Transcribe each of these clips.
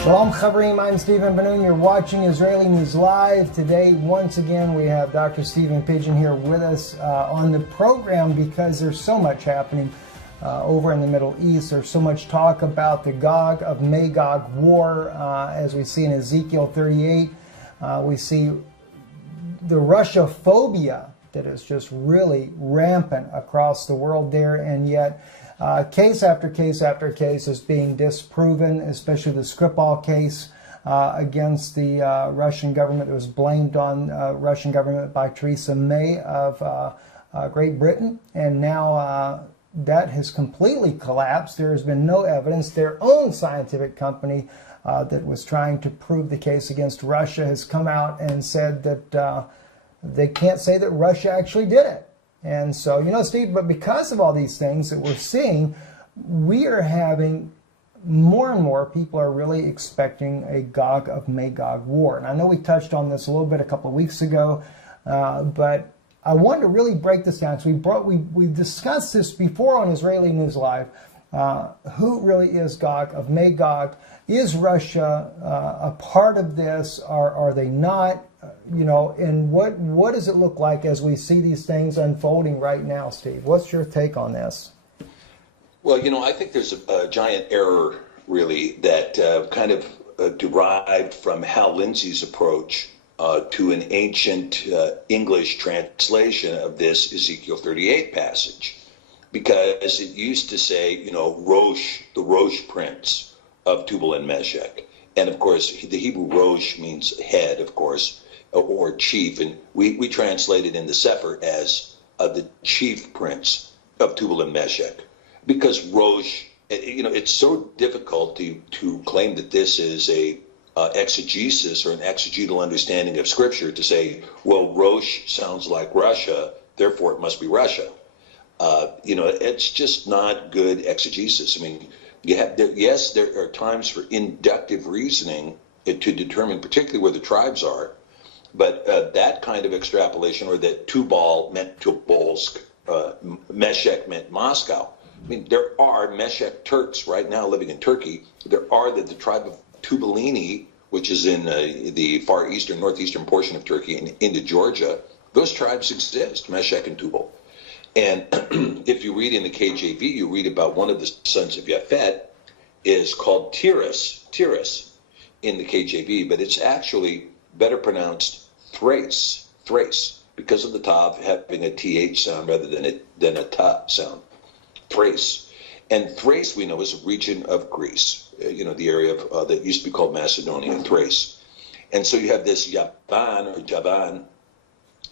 Shalom Chavrim, I'm Stephen Ben-nun. You're watching Israeli News Live. Today, once again, we have Dr. Stephen Pidgeon here with us on the program because there's so much happening over in the Middle East. There's so much talk about the Gog of Magog war, as we see in Ezekiel 38. We see the Russia phobia that is just really rampant across the world there, and yet case after case after case is being disproven, especially the Skripal case against the Russian government. It was blamed on Russian government by Theresa May of Great Britain, and now that has completely collapsed. There has been no evidence. Their own scientific company that was trying to prove the case against Russia has come out and said that they can't say that Russia actually did it. And so, you know, Steve, but because of all these things that we're seeing, we are having more and more people are really expecting a Gog of Magog war. And I know we touched on this a little bit a couple of weeks ago, but I wanted to really break this down. So we discussed this before on Israeli News Live. Who really is Gog of Magog? Is Russia a part of this? Are they not? You know, and what does it look like as we see these things unfolding right now, Steve? What's your take on this? Well, you know, I think there's a giant error, really, that kind of derived from Hal Lindsey's approach to an ancient English translation of this Ezekiel 38 passage. Because it used to say, you know, Rosh, the Rosh prince of Tubal and Meshech. And, of course, the Hebrew Rosh means head, of course, or chief. And we translate it in the Sefer as the chief prince of Tubal and Meshech. Because Rosh, you know, it's so difficult to claim that this is a exegesis or an exegetal understanding of Scripture to say, well, Rosh sounds like Russia, therefore it must be Russia. You know, it's just not good exegesis. I mean, yes, there are times for inductive reasoning to determine particularly where the tribes are, but that kind of extrapolation, or that Tubal meant Tobolsk, Meshech meant Moscow. I mean, there are Meshech Turks right now living in Turkey. There are the tribe of Tubalini, which is in the far eastern, northeastern portion of Turkey and into Georgia. Those tribes exist, Meshech and Tubal. And if you read in the KJV, you read about one of the sons of Japhet is called Tiras in the KJV, but it's actually better pronounced Thrace, because of the tav having a th sound rather than a ta sound. Thrace. And Thrace, we know, is a region of Greece, you know, the area of that used to be called Macedonia, Thrace. And so you have this Javan,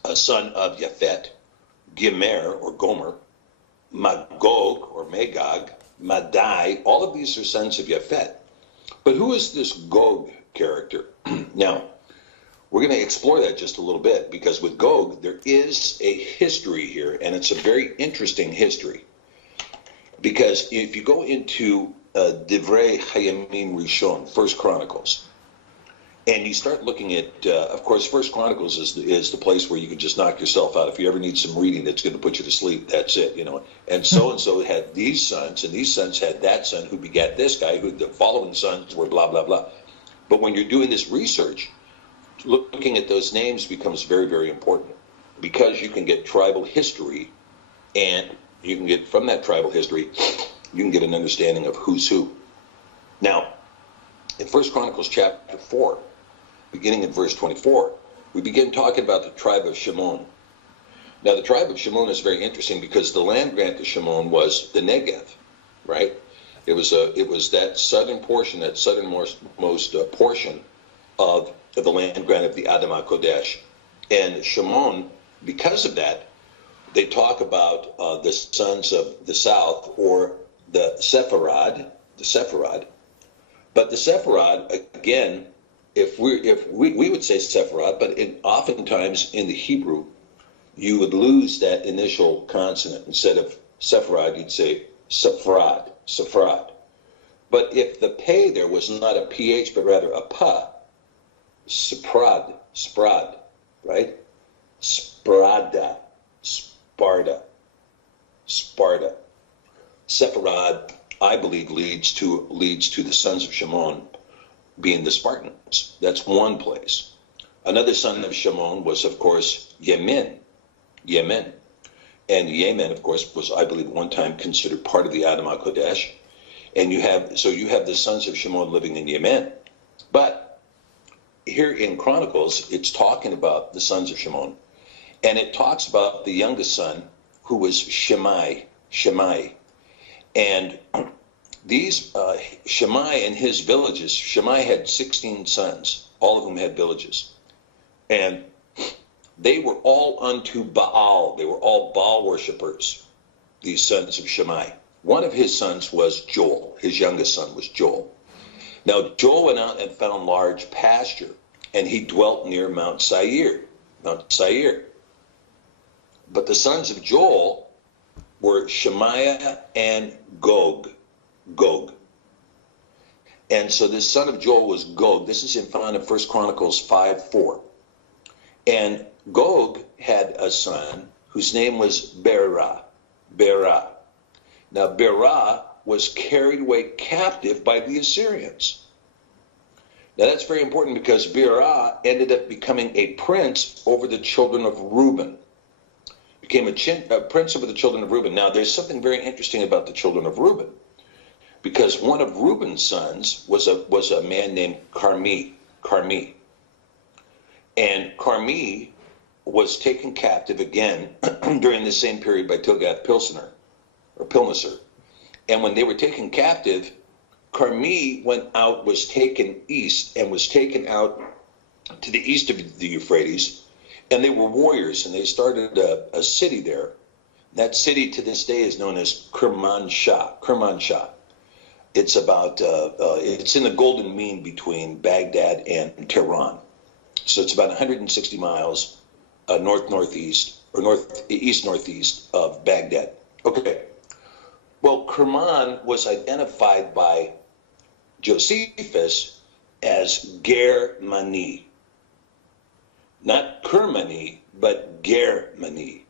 a son of Japhet, Gimer or Gomer, Magog or Magog, Madai, all of these are sons of Japhet. But who is this Gog character? Now, we're going to explore that just a little bit, because with Gog, there is a history here, and it's a very interesting history. Because if you go into Divrei Hayamim Rishon, First Chronicles, and you start looking at, of course, First Chronicles is the place where you can just knock yourself out. If you ever need some reading that's going to put you to sleep, that's it, you know. And so had these sons, and these sons had that son who begat this guy, who the following sons were blah, blah, blah. But when you're doing this research, looking at those names becomes very, very important, because you can get tribal history, and you can get, from that tribal history, you can get an understanding of who's who. Now, in First Chronicles chapter 4, beginning in verse 24, we begin talking about the tribe of Shimon. Now, the tribe of Shimon is very interesting, because the land grant to Shimon was the Negev, right? It was that southern portion, that southernmost portion of the land grant of the Adamah Kodesh. And Shimon, because of that, they talk about the sons of the south, or the Sepharad. But the Sepharad, again, if we would say Sepharad, but oftentimes in the Hebrew, you would lose that initial consonant. Instead of Sepharad, you'd say Sephrad. But if the pay there was not a ph, but rather a pa, Sprad, right? Sparda. Sepharad, I believe, leads to the sons of Shimon. being the Spartans. That's one place. Another son of Shimon was, of course, Yemen. Yemen. And Yemen, of course, was, I believe, at one time considered part of the Adam HaKodesh. And you have the sons of Shimon living in Yemen. But here in Chronicles, it's talking about the sons of Shimon. And it talks about the youngest son, who was Shimei. And these Shimei and his villages, Shimei had 16 sons, all of whom had villages. And they were all unto Baal. They were all Baal worshippers, these sons of Shimei. One of his sons was Joel. His youngest son was Joel. Now, Joel went out and found large pasture, and he dwelt near Mount Seir. But the sons of Joel were Shemaiah and Gog. And so this son of Joel was Gog. This is found in 1 Chronicles 5:4. And Gog had a son whose name was Berah. Now, Berah was carried away captive by the Assyrians. Now, that's very important because Berah ended up becoming a prince over the children of Reuben. Became a prince over the children of Reuben. Now, there's something very interesting about the children of Reuben, because one of Reuben's sons was a man named Carmi. And Carmi was taken captive again during the same period by Tilgath-Pilneser. And when they were taken captive, Carmi went out, was taken east, and was taken out to the east of the Euphrates. And they were warriors, and they started a city there. That city to this day is known as Kermanshah. It's about it's in the golden mean between Baghdad and Tehran. So it's about 160 miles northeast of Baghdad. Okay. Well, Kerman was identified by Josephus as Ger-Mani. Not Kermani, but Ger-Mani.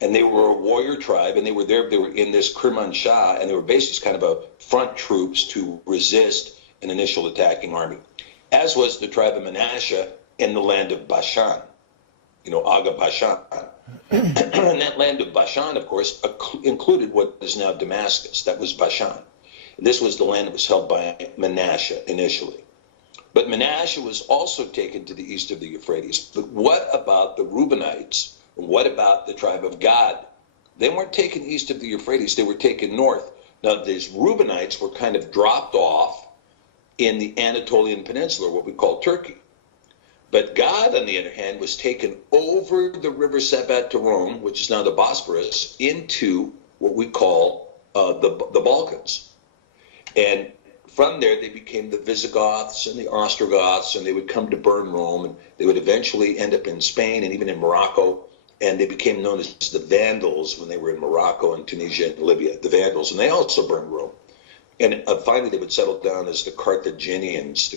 And they were a warrior tribe, and they were in this Kermanshah, and they were basically kind of a front troops to resist an initial attacking army, as was the tribe of Manasseh in the land of Bashan, Aga Bashan. And that land of Bashan, of course, included what is now Damascus. That was Bashan. And this was the land that was held by Manasseh initially. But Manasseh was also taken to the east of the Euphrates. But what about the Reubenites? What about the tribe of Gad? They weren't taken east of the Euphrates. They were taken north. Now, these Reubenites were kind of dropped off in the Anatolian Peninsula, what we call Turkey. But Gad, on the other hand, was taken over the river Sebat to Rome, which is now the Bosporus, into what we call the Balkans. And from there, they became the Visigoths and the Ostrogoths, and they would come to burn Rome, and they would eventually end up in Spain and even in Morocco. And they became known as the Vandals when they were in Morocco and Tunisia and Libya, the Vandals, and they also burned Rome. And finally, they would settle down as the Carthaginians.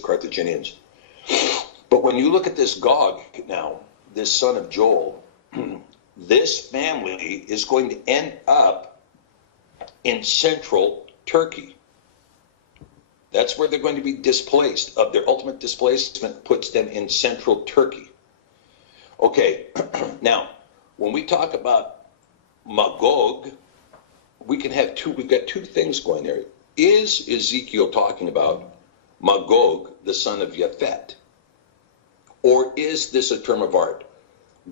But when you look at this Gog now, this son of Joel, this family is going to end up in central Turkey. That's where they're going to be displaced. Their ultimate displacement puts them in central Turkey. Okay, now, when we talk about Magog, we've got two things going there. Is Ezekiel talking about Magog, the son of Japhet? Or is this a term of art?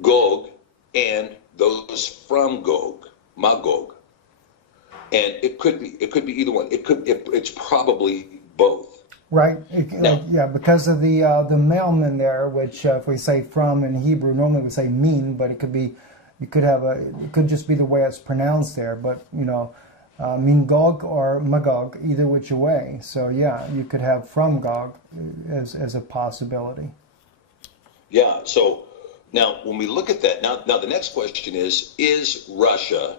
Gog and those from Gog, Magog. And it could be either one. It's probably both. Right. Because of the mailman there, which if we say from in Hebrew, normally we say mean, but it could just be the way it's pronounced there. But mean Gog or Magog, either which way. So yeah, you could have from Gog as a possibility. Yeah. So now when we look at that, now the next question is Russia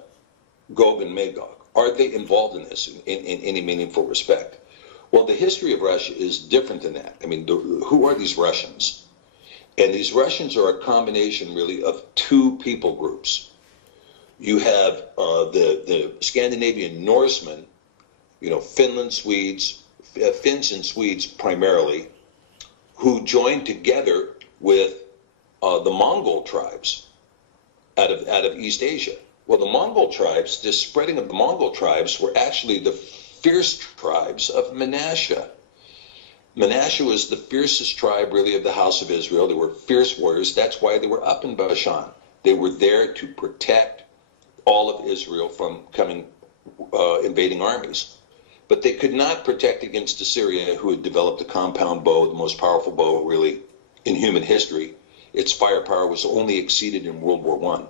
Gog and Magog? Are they involved in this in any meaningful respect? Well, the history of Russia is different than that. I mean, who are these Russians? And these Russians are a combination, really, of two people groups. You have the Scandinavian Norsemen, Finland, Swedes, Finns and Swedes primarily, who joined together with the Mongol tribes out of East Asia. Well, the Mongol tribes, this spreading of the Mongol tribes, were actually the fierce tribes of Manasseh. Manasseh was the fiercest tribe, really, of the house of Israel. They were fierce warriors. That's why they were up in Bashan. They were there to protect all of Israel from coming invading armies. But they could not protect against Assyria, who had developed a compound bow, the most powerful bow, really, in human history. Its firepower was only exceeded in World War I.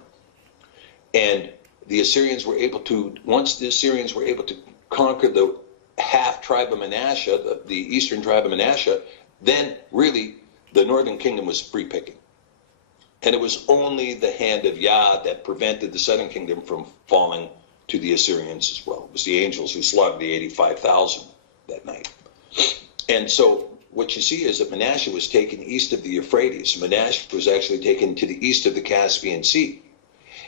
And the Assyrians were able to, once the Assyrians were able to conquer the half tribe of Manasseh, the eastern tribe of Manasseh, then really the northern kingdom was free picking. And it was only the hand of Yah that prevented the southern kingdom from falling to the Assyrians as well. It was the angels who slaughtered the 85,000 that night. And so what you see is that Manasseh was taken east of the Euphrates. Manasseh was actually taken to the east of the Caspian Sea.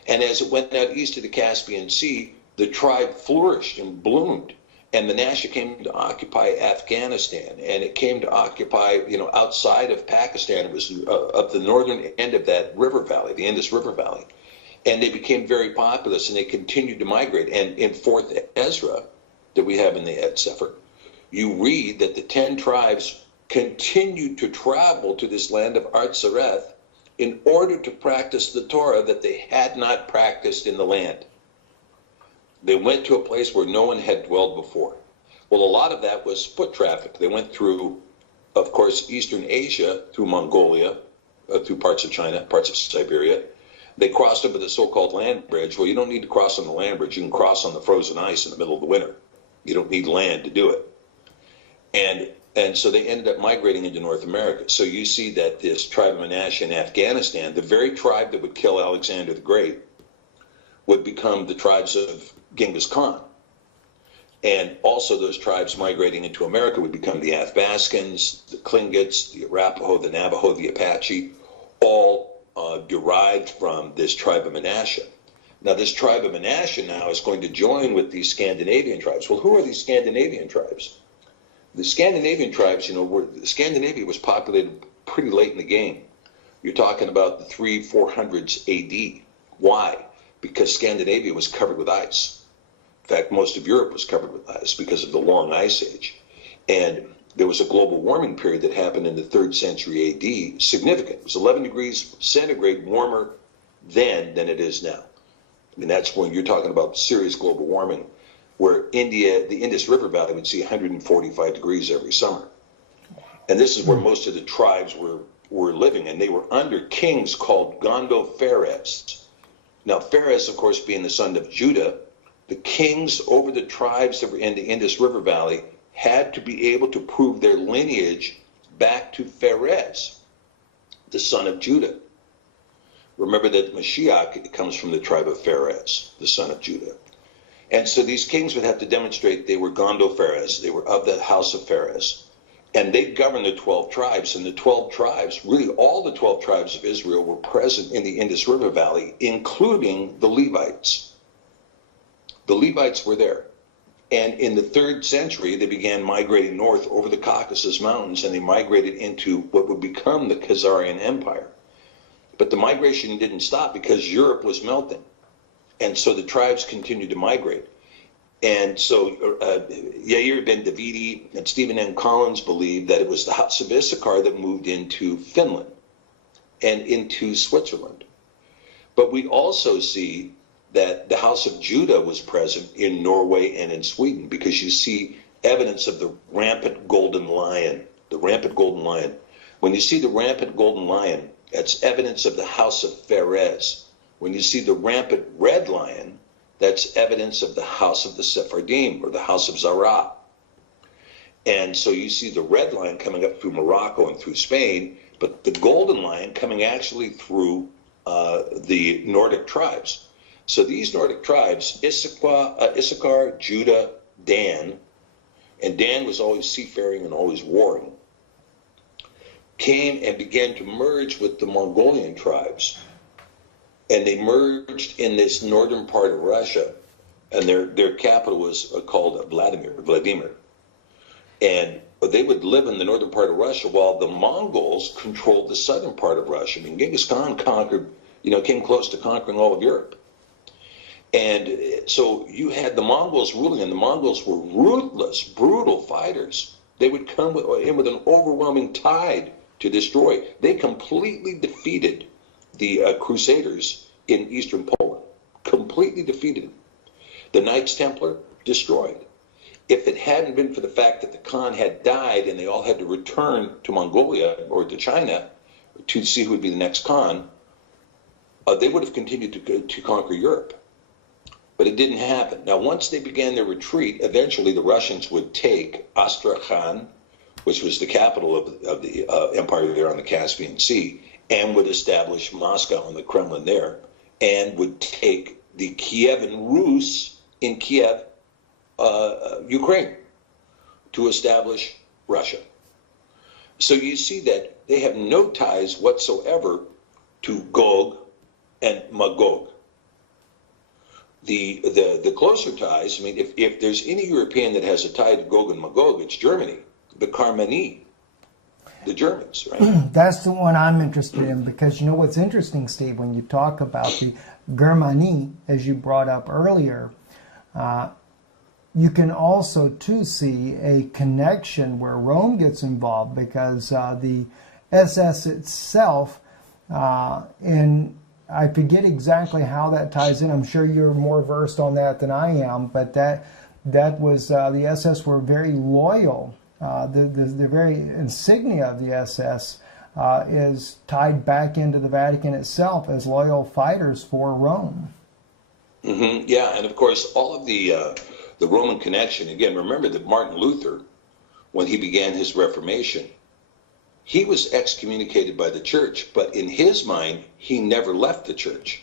And as it went out east of the Caspian Sea, the tribe flourished and bloomed. And Manasseh came to occupy Afghanistan, and it came to occupy, outside of Pakistan. It was up the northern end of that river valley, the Indus River Valley. And they became very populous, and they continued to migrate. And in 4th Ezra, that we have in the Et Sefer, you read that the 10 tribes continued to travel to this land of Artsareth in order to practice the Torah that they had not practiced in the land. They went to a place where no one had dwelled before. Well, a lot of that was foot traffic. They went through, of course, Eastern Asia, through Mongolia, through parts of China, parts of Siberia. They crossed over the so-called land bridge. Well, you don't need to cross on the land bridge. You can cross on the frozen ice in the middle of the winter. You don't need land to do it. And so they ended up migrating into North America. So you see that this tribe of Manasseh in Afghanistan, the very tribe that would kill Alexander the Great, would become the tribes of Genghis Khan. And also those tribes migrating into America would become the Athabascans, the Tlingits, the Arapaho, the Navajo, the Apache, all derived from this tribe of Manasseh. Now this tribe of Manasseh now is going to join with these Scandinavian tribes. Well, who are these Scandinavian tribes? The Scandinavian tribes, Scandinavia was populated pretty late in the game. You're talking about the 300-400s AD. Why? Because Scandinavia was covered with ice. In fact, most of Europe was covered with ice because of the long ice age. And there was a global warming period that happened in the 3rd century AD, significant. It was 11 degrees centigrade warmer then than it is now. I mean, that's when you're talking about serious global warming, where the Indus River Valley would see 145 degrees every summer. And this is where most of the tribes were living, and they were under kings called Gondophares. Now, Phares, of course, being the son of Judah, the kings over the tribes that were in the Indus River Valley had to be able to prove their lineage back to Phares, the son of Judah. Remember that Mashiach comes from the tribe of Phares, the son of Judah. And so these kings would have to demonstrate they were Gondophares, they were of the house of Phares. And they governed the 12 tribes, and the 12 tribes, really all the 12 tribes of Israel were present in the Indus River Valley, including the Levites. The Levites were there. And in the 3rd century, they began migrating north over the Caucasus Mountains, and they migrated into what would become the Khazarian Empire. But the migration didn't stop because Europe was melting. And so the tribes continued to migrate. And so Yair ben Davidi and Stephen M. Collins believed that it was the house of Issachar that moved into Finland and into Switzerland. But we also see that the house of Judah was present in Norway and in Sweden, because you see evidence of the rampant golden lion, the rampant golden lion. When you see the rampant golden lion, that's evidence of the house of Phares. When you see the rampant red lion, that's evidence of the house of the Sephardim, or the house of Zerah. And so you see the red lion coming up through Morocco and through Spain, but the golden lion coming actually through the Nordic tribes. So these Nordic tribes, Issachar, Judah, Dan, and Dan was always seafaring and always warring, came and began to merge with the Mongolian tribes. And they merged in this northern part of Russia, and their capital was called Vladimir. And they would live in the northern part of Russia while the Mongols controlled the southern part of Russia. I mean, Genghis Khan conquered, came close to conquering all of Europe. And so you had the Mongols ruling, and the Mongols were ruthless, brutal fighters. They would come in with an overwhelming tide to destroy. They completely defeated the Crusaders in eastern Poland. Completely defeated them. The Knights Templar destroyed. If it hadn't been for the fact that the Khan had died and they all had to return to Mongolia or to China to see who would be the next Khan, they would have continued to conquer Europe. But it didn't happen. Now, once they began their retreat, eventually the Russians would take Astrakhan, which was the capital of the empire there on the Caspian Sea, and would establish Moscow and the Kremlin there, and would take the Kievan Rus in Kiev, Ukraine, to establish Russia. So you see that they have no ties whatsoever to Gog and Magog. The closer ties, I mean, if there's any European that has a tie to Gog and Magog, it's Germany, the Karmani, the Germans, right? That's the one I'm interested in, because you know what's interesting, Steve, when you talk about the Germani, as you brought up earlier, you can also too see a connection where Rome gets involved, because the SS itself, I forget exactly how that ties in. I'm sure you're more versed on that than I am, but that was the SS were very loyal. The very insignia of the SS is tied back into the Vatican itself as loyal fighters for Rome. Mm-hmm. Yeah, and of course all of the Roman connection. Again, remember that Martin Luther, when he began his Reformation, he was excommunicated by the church, but in his mind, he never left the church.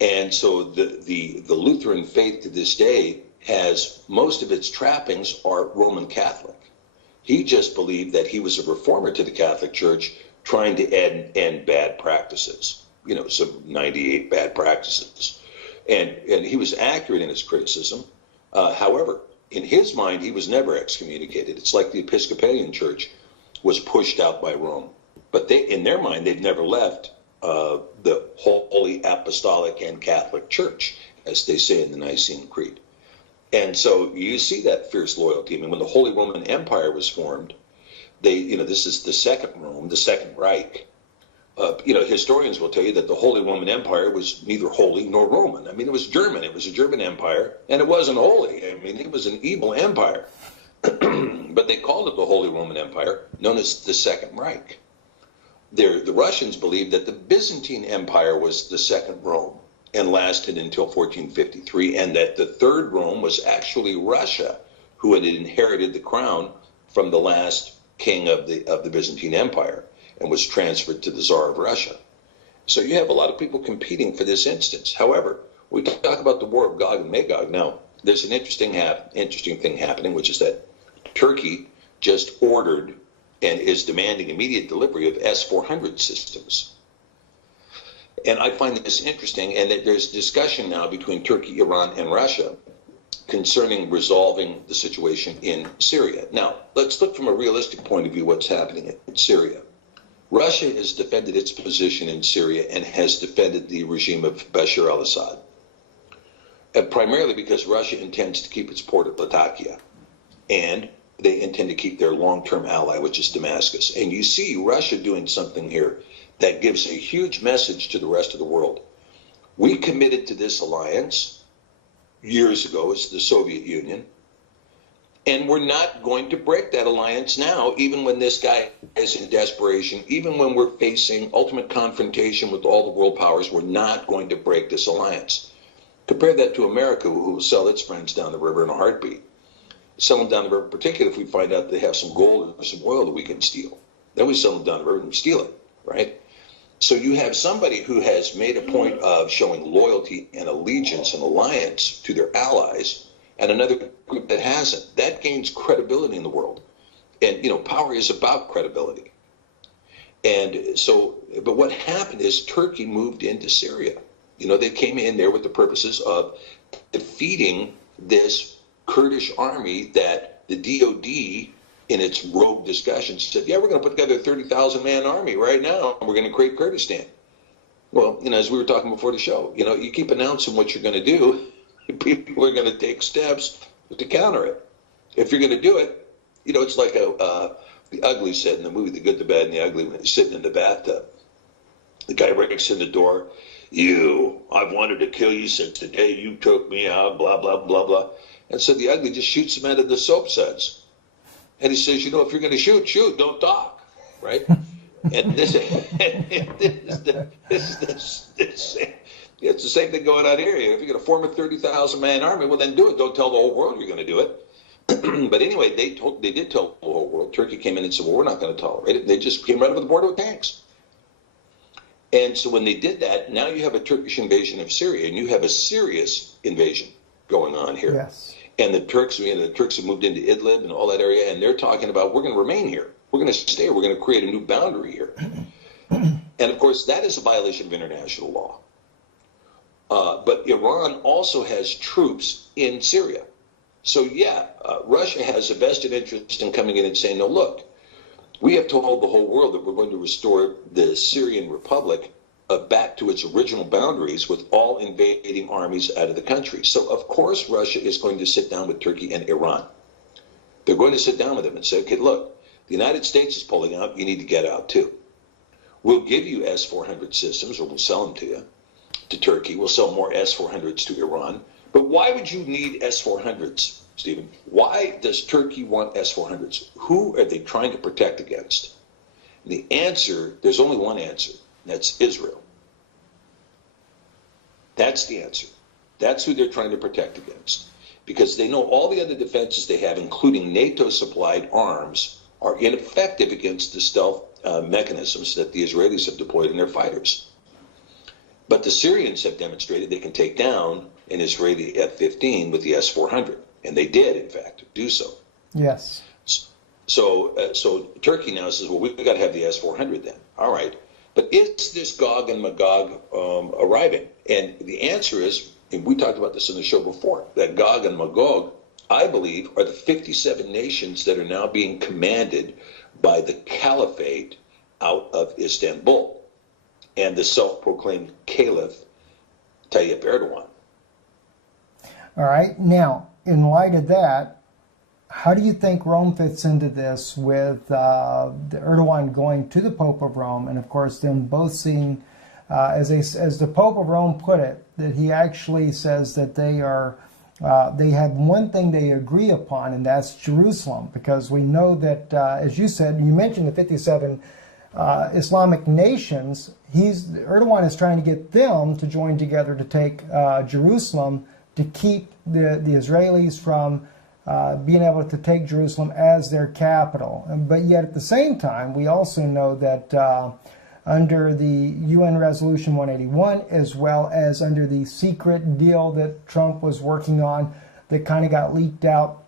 And so the Lutheran faith to this day has most of its trappings are Roman Catholic. He just believed that he was a reformer to the Catholic Church, trying to end bad practices, some 98 bad practices. And he was accurate in his criticism. However, in his mind, he was never excommunicated. It's like the Episcopalian Church was pushed out by Rome. But in their mind, they've never left the Holy Apostolic and Catholic Church, as they say in the Nicene Creed. And so you see that fierce loyalty. I mean, when the Holy Roman Empire was formed, this is the Second Rome, the Second Reich. Historians will tell you that the Holy Roman Empire was neither holy nor Roman. I mean, it was German. It was a German empire, and it wasn't holy. I mean, it was an evil empire. But they called it the Holy Roman Empire, known as the Second Reich. The Russians believed that the Byzantine Empire was the Second Rome and lasted until 1453, and that the Third Rome was actually Russia, who had inherited the crown from the last king of the Byzantine Empire and was transferred to the Tsar of Russia. So you have a lot of people competing for this instance. However, we talk about the War of Gog and Magog. Now, there's an interesting thing happening, which is that Turkey just ordered and is demanding immediate delivery of S-400 systems. And I find this interesting, and that there's discussion now between Turkey, Iran, and Russia concerning resolving the situation in Syria. Now, let's look from a realistic point of view what's happening in Syria. Russia has defended its position in Syria and has defended the regime of Bashar al-Assad, primarily because Russia intends to keep its port of Latakia, and they intend to keep their long-term ally, which is Damascus. And you see Russia doing something here that gives a huge message to the rest of the world. We committed to this alliance years ago as the Soviet Union, and we're not going to break that alliance now, even when this guy is in desperation, even when we're facing ultimate confrontation with all the world powers, we're not going to break this alliance. Compare that to America, who will sell its friends down the river in a heartbeat. Sell them down the river, particularly if we find out they have some gold or some oil that we can steal. Then we sell them down the river and steal it, right? So you have somebody who has made a point of showing loyalty and allegiance and alliance to their allies, and another group that hasn't. That gains credibility in the world. And, power is about credibility. And so, but what happened is Turkey moved into Syria. They came in there with the purposes of defeating this Kurdish army that the DOD, in its rogue discussion, said, yeah, we're going to put together a 30,000-man army right now, and we're going to create Kurdistan. Well, as we were talking before the show, you keep announcing what you're going to do, people are going to take steps to counter it. If you're going to do it, it's like the Ugly said in the movie, The Good, the Bad, and the Ugly, when he's sitting in the bathtub. The guy breaks in the door. I've wanted to kill you since the day you took me out, blah, blah, blah, blah. And so the Ugly just shoots him out of the soap suds. And he says, if you're going to shoot, don't talk, right? And it's the same thing going on here. If you're going to form a 30,000-man army, well, then do it. Don't tell the whole world you're going to do it. But anyway, they did tell the whole world. Turkey came in and said, well, we're not going to tolerate it. They just came right over the border with tanks. And so when they did that, now you have a Turkish invasion of Syria, and you have a serious invasion going on here. Yes. And the Turks have moved into Idlib and all that area, and they're talking about, we're going to remain here. We're going to stay. We're going to create a new boundary here. And, of course, that is a violation of international law. But Iran also has troops in Syria. So, Russia has a vested interest in coming in and saying, no, look, we have told the whole world that we're going to restore the Syrian Republic back to its original boundaries with all invading armies out of the country. So, of course, Russia is going to sit down with Turkey and Iran. They're going to sit down with them and say, okay, look, the United States is pulling out. You need to get out, too. We'll give you S-400 systems, or we'll sell them to you, to Turkey. We'll sell more S-400s to Iran. But why would you need S-400s, Stephen? Why does Turkey want S-400s? Who are they trying to protect against? And the answer, there's only one answer. That's Israel. That's the answer. That's who they're trying to protect against. Because they know all the other defenses they have, including NATO-supplied arms, are ineffective against the stealth mechanisms that the Israelis have deployed in their fighters. But the Syrians have demonstrated they can take down an Israeli F-15 with the S-400. And they did, in fact, do so. Yes. So Turkey now says, well, we've got to have the S-400 then. All right. But is this Gog and Magog arriving? And the answer is, and we talked about this in the show before, that Gog and Magog, I believe, are the 57 nations that are now being commanded by the caliphate out of Istanbul and the self-proclaimed caliph, Tayyip Erdogan. All right. Now, in light of that, how do you think Rome fits into this with the Erdogan going to the Pope of Rome, and of course them both seeing, as the Pope of Rome put it, that he actually says that they have one thing they agree upon, and that's Jerusalem, because we know that, as you said, you mentioned the 57 Islamic nations. Erdogan is trying to get them to join together to take Jerusalem, to keep the Israelis from being able to take Jerusalem as their capital. But yet at the same time, we also know that under the UN Resolution 181, as well as under the secret deal that Trump was working on that kind of got leaked out,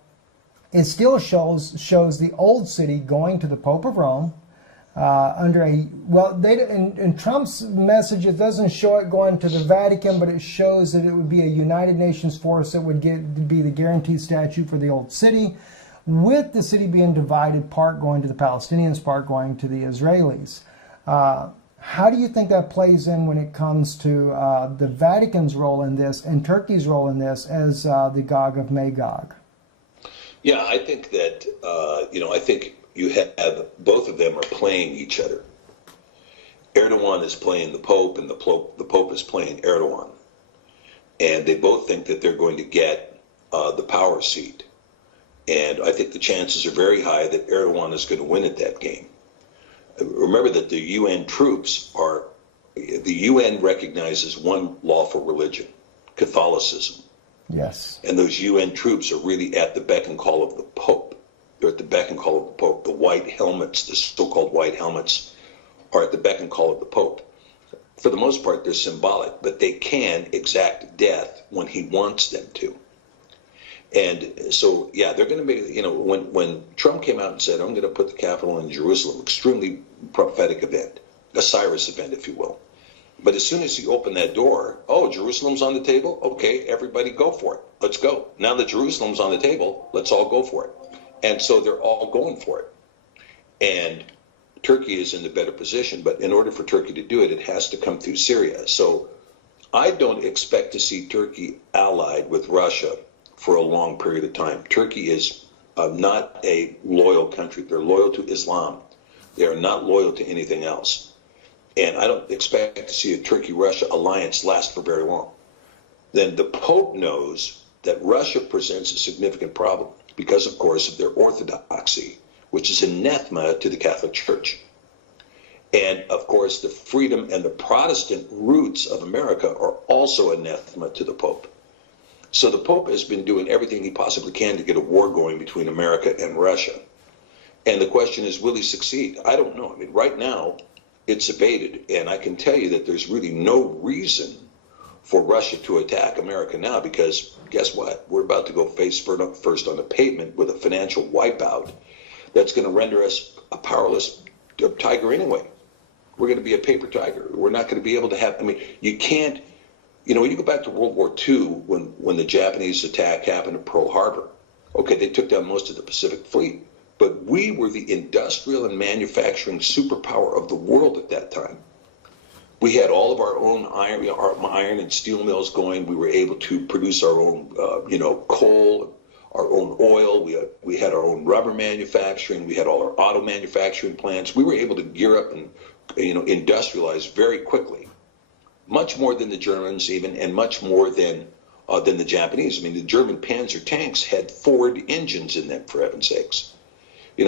it still shows the old city going to the Pope of Rome, in Trump's message, it doesn't show it going to the Vatican, but it shows that it would be a United Nations force that would be the guaranteed statute for the old city, with the city being divided, part going to the Palestinians, part going to the Israelis. How do you think that plays in when it comes to the Vatican's role in this and Turkey's role in this as the Gog of Magog? Yeah, I think that, I think you have both of them are playing each other. Erdogan is playing the Pope, and the Pope is playing Erdogan. And they both think that they're going to get the power seat. And I think the chances are very high that Erdogan is going to win at that game. Remember that the UN recognizes one lawful religion, Catholicism. Yes. And those UN troops are really at the beck and call of the Pope. They're at the beck and call of the Pope. The white helmets, the so-called white helmets, are at the beck and call of the Pope. For the most part, they're symbolic, but they can exact death when he wants them to. And so, yeah, they're going to be, when Trump came out and said, I'm going to put the capital in Jerusalem, extremely prophetic event, a Cyrus event, if you will. But as soon as he opened that door, Jerusalem's on the table? Okay, everybody go for it. Let's go. Now that Jerusalem's on the table, let's all go for it. And so they're all going for it. And Turkey is in the better position, but in order for Turkey to do it, it has to come through Syria. So I don't expect to see Turkey allied with Russia for a long period of time. Turkey is not a loyal country. They're loyal to Islam. They are not loyal to anything else. And I don't expect to see a Turkey-Russia alliance last for very long. Then the Pope knows that Russia presents a significant problem because, of course, of their orthodoxy, which is anathema to the Catholic Church. And, of course, the freedom and the Protestant roots of America are also anathema to the Pope. So the Pope has been doing everything he possibly can to get a war going between America and Russia. And the question is, will he succeed? I don't know. I mean, right now, it's abated. And I can tell you that there's really no reason for Russia to attack America now, because guess what? We're about to go face first on the pavement with a financial wipeout that's going to render us a powerless tiger anyway. We're going to be a paper tiger. We're not going to be able to have, I mean, you can't, you know, when you go back to World War II, when the Japanese attack happened at Pearl Harbor, okay, they took down most of the Pacific Fleet, but we were the industrial and manufacturing superpower of the world at that time. We had all of our own iron, you know, our iron and steel mills going. We were able to produce our own, coal, our own oil. We had our own rubber manufacturing. We had all our auto manufacturing plants. We were able to gear up and, industrialize very quickly, much more than the Germans even, and much more than the Japanese. I mean, the German Panzer tanks had Ford engines in them, for heaven's sakes.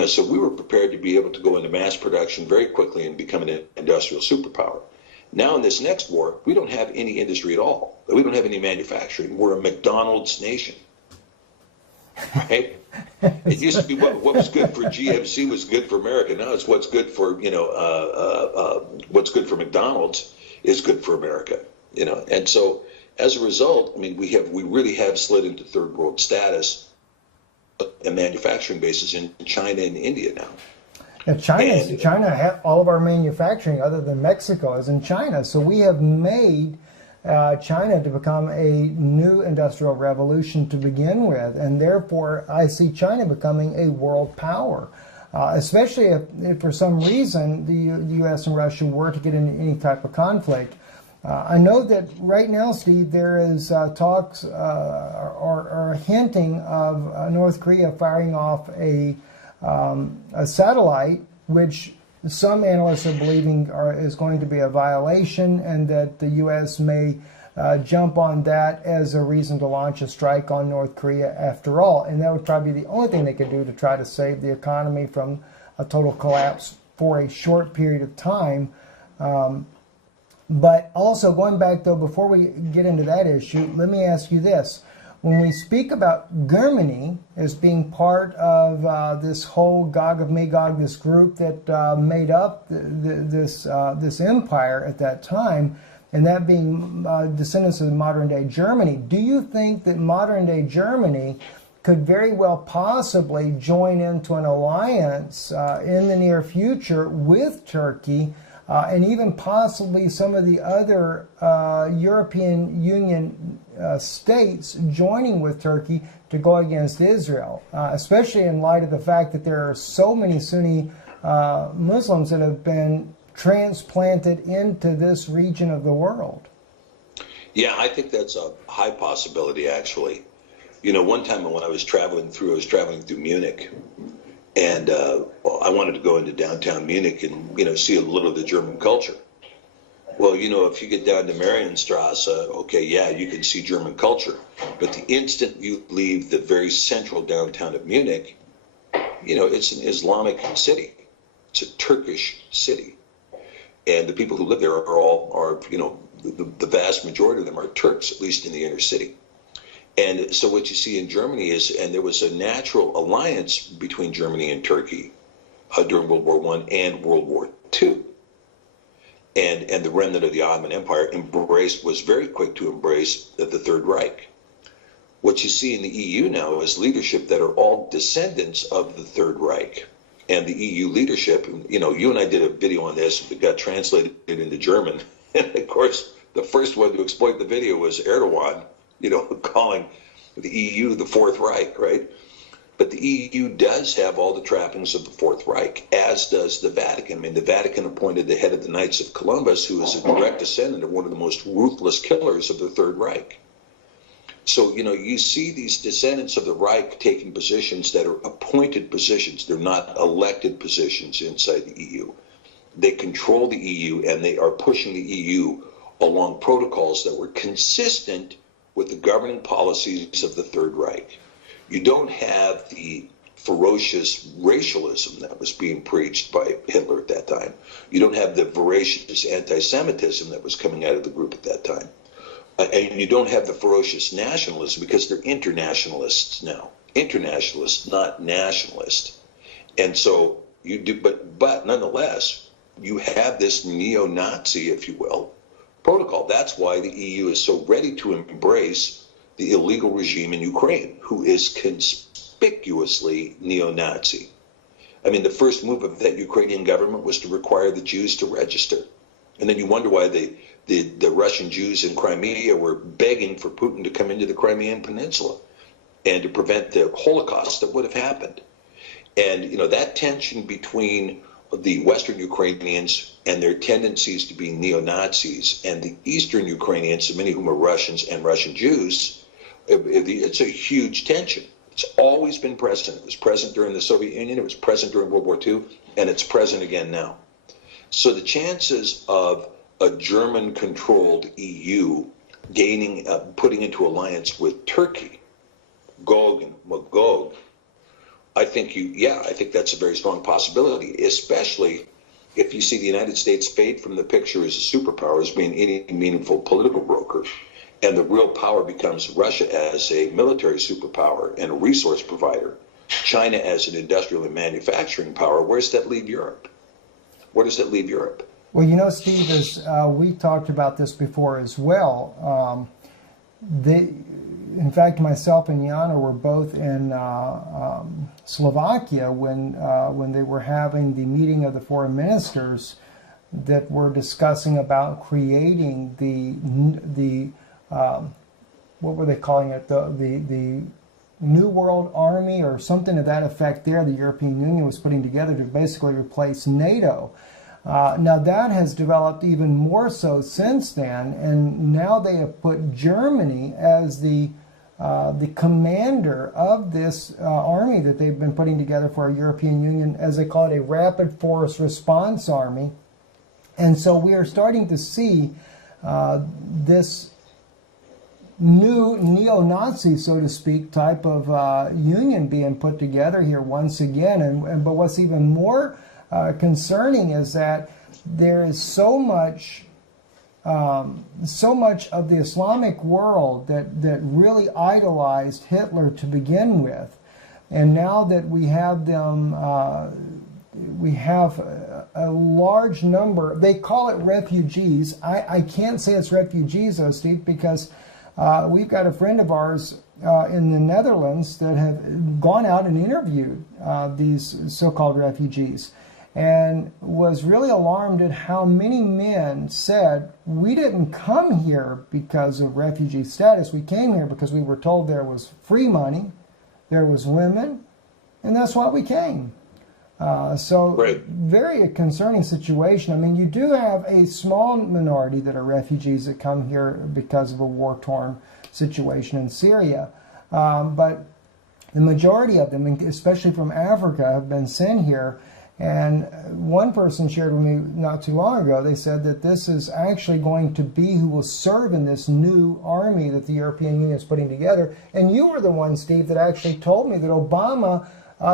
So we were prepared to be able to go into mass production very quickly and become an industrial superpower. Now in this next war, we don't have any industry at all. We don't have any manufacturing. We're a McDonald's nation. Right? It used to be what was good for GMC was good for America. Now it's what's good for what's good for McDonald's is good for America. And so as a result, I mean, we really have slid into third world status and manufacturing bases in China and India now. And China, all of our manufacturing other than Mexico is in China. So we have made China to become a new industrial revolution to begin with. And therefore, I see China becoming a world power, especially if for some reason the U.S. and Russia were to get into any type of conflict. I know that right now, Steve, there is talks or hinting of North Korea firing off a satellite, which some analysts are believing is going to be a violation, and that the U.S. may jump on that as a reason to launch a strike on North Korea after all. And that would probably be the only thing they could do to try to save the economy from a total collapse for a short period of time. But also, going back, though, before we get into that issue, let me ask you this. When we speak about Germany as being part of this whole Gog of Magog, this group that made up this empire at that time, and that being descendants of modern-day Germany, do you think that modern-day Germany could very well possibly join into an alliance in the near future with Turkey, and even possibly some of the other European Union states joining with Turkey to go against Israel, especially in light of the fact that there are so many Sunni Muslims that have been transplanted into this region of the world? Yeah, I think that's a high possibility, actually. One time when I was traveling through Munich, and I wanted to go into downtown Munich and, see a little of the German culture. Well, if you get down to Marienstrasse, okay, yeah, you can see German culture. But the instant you leave the very central downtown of Munich, it's an Islamic city. It's a Turkish city. And the people who live there are the vast majority of them are Turks, at least in the inner city. And so what you see in Germany is, and there was a natural alliance between Germany and Turkey during World War I and World War II. And the remnant of the Ottoman Empire was very quick to embrace the Third Reich. What you see in the EU now is leadership that are all descendants of the Third Reich. And the EU leadership, you and I did a video on this, it got translated into German. And of course, the first one to exploit the video was Erdogan, calling the EU the Fourth Reich, right? But the EU does have all the trappings of the Fourth Reich, as does the Vatican. I mean, the Vatican appointed the head of the Knights of Columbus, who is a direct descendant of one of the most ruthless killers of the Third Reich. So, you see these descendants of the Reich taking positions that are appointed positions. They're not elected positions inside the EU. They control the EU, and they are pushing the EU along protocols that were consistent with the governing policies of the Third Reich. You don't have the ferocious racialism that was being preached by Hitler at that time. You don't have the voracious anti-Semitism that was coming out of the group at that time. And you don't have the ferocious nationalism, because they're internationalists now. Internationalists, not nationalists. And so you do, but nonetheless, you have this neo-Nazi, if you will, protocol. That's why the EU is so ready to embrace the illegal regime in Ukraine, who is conspicuously neo-Nazi. I mean, the first move of that Ukrainian government was to require the Jews to register. And then you wonder why the Russian Jews in Crimea were begging for Putin to come into the Crimean Peninsula and to prevent the Holocaust that would have happened. And, that tension between the Western Ukrainians and their tendencies to be neo-Nazis and the Eastern Ukrainians, many of whom are Russians and Russian Jews, it's a huge tension. It's always been present. It was present during the Soviet Union, it was present during World War II, and it's present again now. So the chances of a German-controlled EU putting into alliance with Turkey, Gog and Magog, I think that's a very strong possibility, especially if you see the United States fade from the picture as a superpower, as being any meaningful political broker, and the real power becomes Russia as a military superpower and a resource provider, China as an industrial and manufacturing power. Where does that leave Europe? Where does that leave Europe? Well, Steve, as we talked about this before as well, in fact, myself and Jana were both in Slovakia when they were having the meeting of the foreign ministers that were discussing about creating the what were they calling it, the New World Army or something to that effect there. The European Union was putting together to basically replace NATO. Now that has developed even more so since then, and now they have put Germany as the commander of this army that they've been putting together for our European Union, as they call it, a rapid force response army. And so we are starting to see this new neo-Nazi, so to speak, type of union being put together here once again. But what's even more concerning is that there is so much of the Islamic world that really idolized Hitler to begin with, and now that we have them, we have a large number. They call it refugees. I can't say it's refugees, though, Steve, because we've got a friend of ours in the Netherlands that have gone out and interviewed these so-called refugees, and was really alarmed at how many men said, we didn't come here because of refugee status. We came here because we were told there was free money, there was women, and that's why we came. So right. Very concerning situation. I mean, you do have a small minority that are refugees that come here because of a war-torn situation in Syria. But the majority of them, especially from Africa, have been sent here. And one person shared with me not too long ago, they said that this is actually going to be who will serve in this new army that the European Union is putting together. And you were the one, Steve, that actually told me that Obama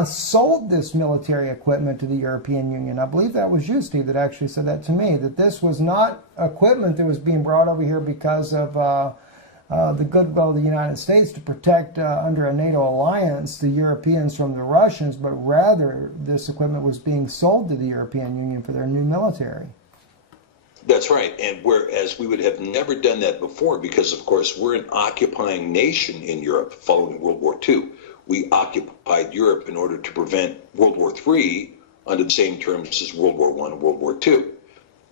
sold this military equipment to the European Union. I believe that was you, Steve, that actually said that to me, that this was not equipment that was being brought over here because of the goodwill of the United States to protect under a NATO alliance the Europeans from the Russians, but rather this equipment was being sold to the European Union for their new military. That's right, and whereas we would have never done that before because, of course, we're an occupying nation in Europe following World War II. We occupied Europe in order to prevent World War III under the same terms as World War I and World War II.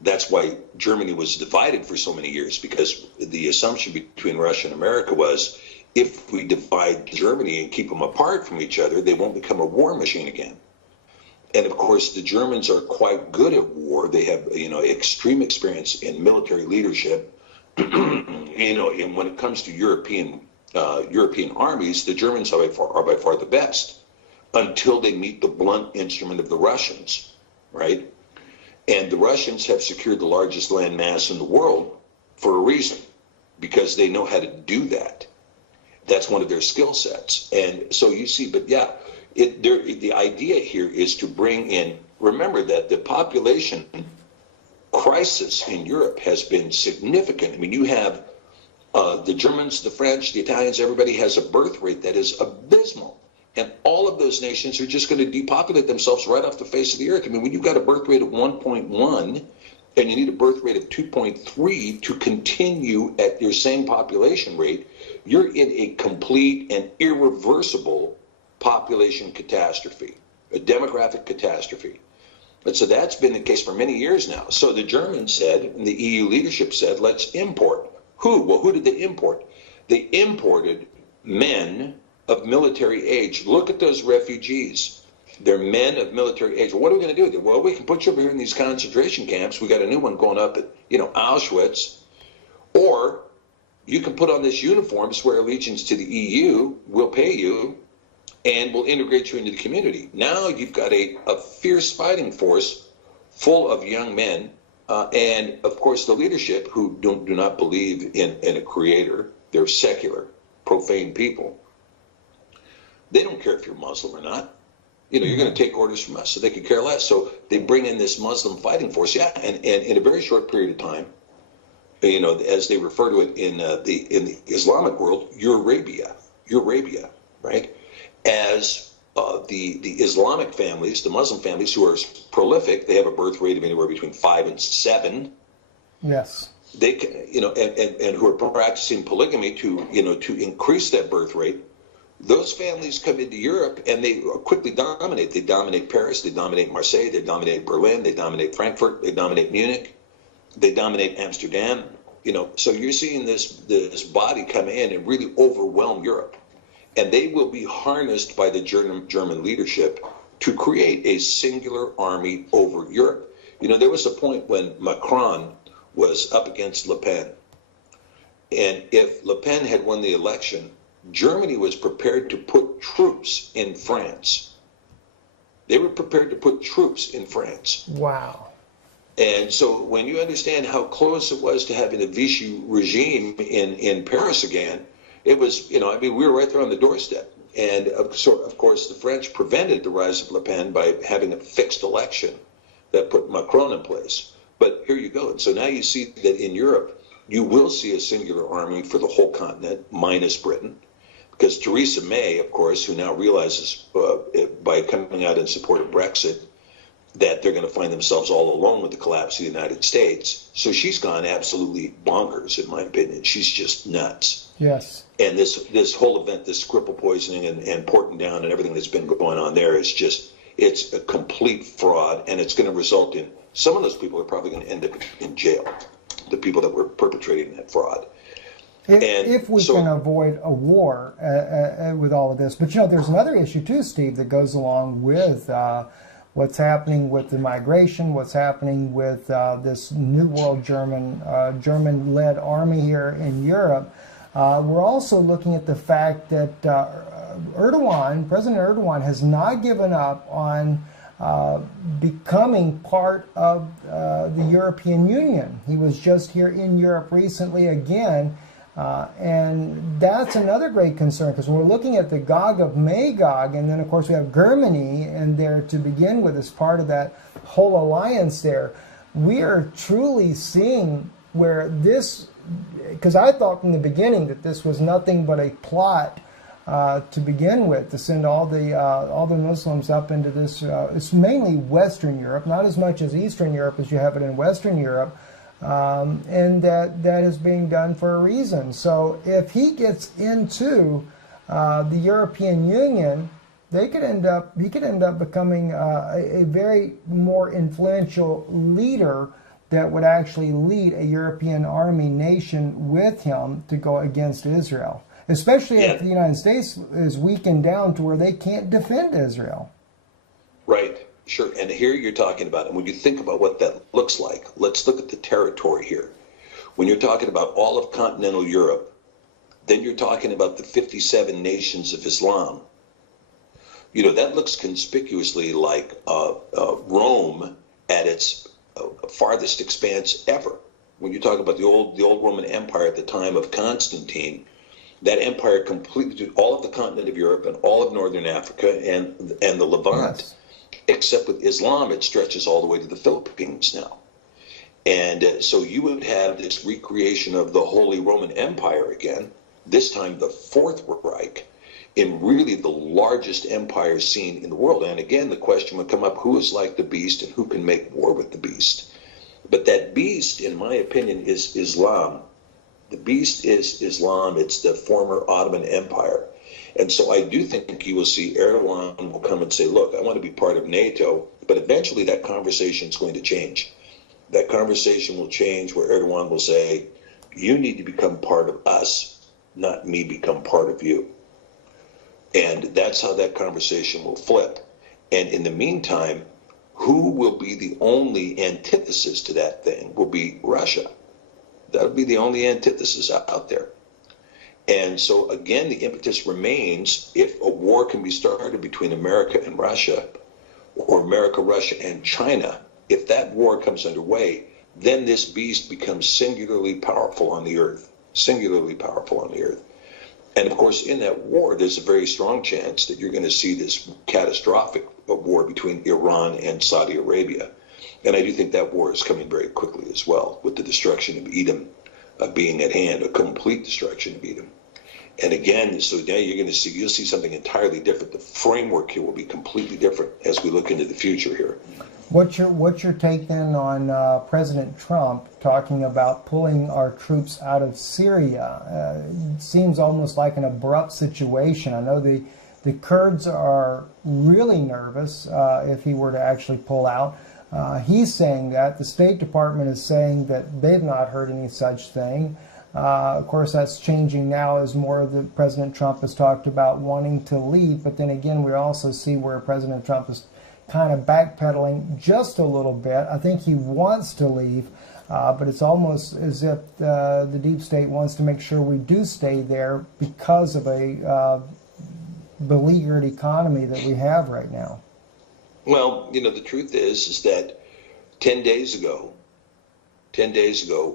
That's why Germany was divided for so many years, because the assumption between Russia and America was, if we divide Germany and keep them apart from each other, they won't become a war machine again. And of course, the Germans are quite good at war. They have, extreme experience in military leadership. And when it comes to European armies, the Germans are by far the best until they meet the blunt instrument of the Russians, right? And the Russians have secured the largest land mass in the world for a reason, because they know how to do that. That's one of their skill sets. And so you see, but yeah, the idea here is to bring in, remember that the population crisis in Europe has been significant. I mean, you have the Germans, the French, the Italians, everybody has a birth rate that is abysmal. And all of those nations are just going to depopulate themselves right off the face of the earth. I mean, when you've got a birth rate of 1.1 and you need a birth rate of 2.3 to continue at your same population rate, you're in a complete and irreversible population catastrophe, a demographic catastrophe. And so that's been the case for many years now. So the Germans said, and the EU leadership said, let's import. Who? Well, who did they import? They imported men of military age. Look at those refugees. They're men of military age. Well, what are we going to do with them? Well, we can put you over here in these concentration camps. We got a new one going up at, Auschwitz. Or you can put on this uniform, swear allegiance to the EU, we'll pay you, and we'll integrate you into the community. Now you've got a fierce fighting force full of young men, and of course the leadership who do not believe in a creator. They're secular, profane people. They don't care if you're Muslim or not. You're going to take orders from us, so they could care less. So they bring in this Muslim fighting force, and in a very short period of time, as they refer to it in the Islamic world, Eurabia, right? As the Islamic families, the Muslim families who are prolific, they have a birth rate of anywhere between 5 and 7. Yes. They can, and who are practicing polygamy to increase that birth rate. Those families come into Europe and they quickly dominate. They dominate Paris, they dominate Marseille, they dominate Berlin, they dominate Frankfurt, they dominate Munich, they dominate Amsterdam. So you're seeing this body come in and really overwhelm Europe. And they will be harnessed by the German leadership to create a singular army over Europe. There was a point when Macron was up against Le Pen. And if Le Pen had won the election, Germany was prepared to put troops in France. They were prepared to put troops in France. Wow. And so when you understand how close it was to having a Vichy regime in Paris again, it was, we were right there on the doorstep. And of course, the French prevented the rise of Le Pen by having a fixed election that put Macron in place. But here you go. And so now you see that in Europe, you will see a singular army for the whole continent, minus Britain. Because Theresa May, of course, who now realizes by coming out in support of Brexit that they're going to find themselves all alone with the collapse of the United States. So she's gone absolutely bonkers, in my opinion. She's just nuts. Yes. And this whole event, this Skripal poisoning and Porton Down and everything that's been going on there is just, it's a complete fraud. And it's going to result in, some of those people are probably going to end up in jail, the people that were perpetrating that fraud. If we can avoid a war with all of this. But, there's another issue, too, Steve, that goes along with what's happening with the migration, what's happening with this New World German-led army here in Europe. We're also looking at the fact that President Erdogan has not given up on becoming part of the European Union. He was just here in Europe recently again. And that's another great concern, because we're looking at the Gog of Magog, and then of course we have Germany in there to begin with as part of that whole alliance there. We are truly seeing where this, because I thought from the beginning that this was nothing but a plot to begin with, to send all the Muslims up into this. It's mainly Western Europe, not as much as Eastern Europe as you have it in Western Europe. And that is being done for a reason. So if he gets into the European Union, he could end up becoming a very more influential leader that would actually lead a European army nation with him to go against Israel. especially if the United States is weakened down to where they can't defend Israel. Right, sure. And here you're talking about, and when you think about what that looks like, let's look at the territory here. When you're talking about all of continental Europe, then you're talking about the 57 nations of Islam. You know, that looks conspicuously like Rome at its farthest expanse ever. When you talk about the old Roman Empire at the time of Constantine, that empire completely did all of the continent of Europe and all of northern Africa and the Levant. Yes. Except with Islam, it stretches all the way to the Philippines now. And so you would have this recreation of the Holy Roman Empire again, this time the Fourth Reich, in really the largest empire seen in the world. And again, the question would come up, who is like the beast and who can make war with the beast? But that beast, in my opinion, is Islam. The beast is Islam. It's the former Ottoman Empire. And so I do think you will see Erdogan will come and say, look, I want to be part of NATO, but eventually that conversation is going to change. That conversation will change where Erdogan will say, you need to become part of us, not me become part of you. And that's how that conversation will flip. And in the meantime, who will be the only antithesis to that thing will be Russia. That'll be the only antithesis out there. And so, again, the impetus remains, if a war can be started between America and Russia, or America, Russia, and China, if that war comes underway, then this beast becomes singularly powerful on the earth. Singularly powerful on the earth. And, of course, in that war, there's a very strong chance that you're going to see this catastrophic war between Iran and Saudi Arabia. And I do think that war is coming very quickly as well, with the destruction of Edom being at hand, a complete destruction of Edom. And again, so now you'll see something entirely different. The framework here will be completely different as we look into the future here. What's your take then on President Trump talking about pulling our troops out of Syria? It seems almost like an abrupt situation. I know the Kurds are really nervous if he were to actually pull out. He's saying that. The State Department is saying that they've not heard any such thing. Of course, that's changing now as more of the President Trump has talked about wanting to leave. But then again, we also see where President Trump is kind of backpedaling just a little bit. I think he wants to leave, but it's almost as if the deep state wants to make sure we do stay there because of a beleaguered economy that we have right now. Well, you know, the truth is that 10 days ago,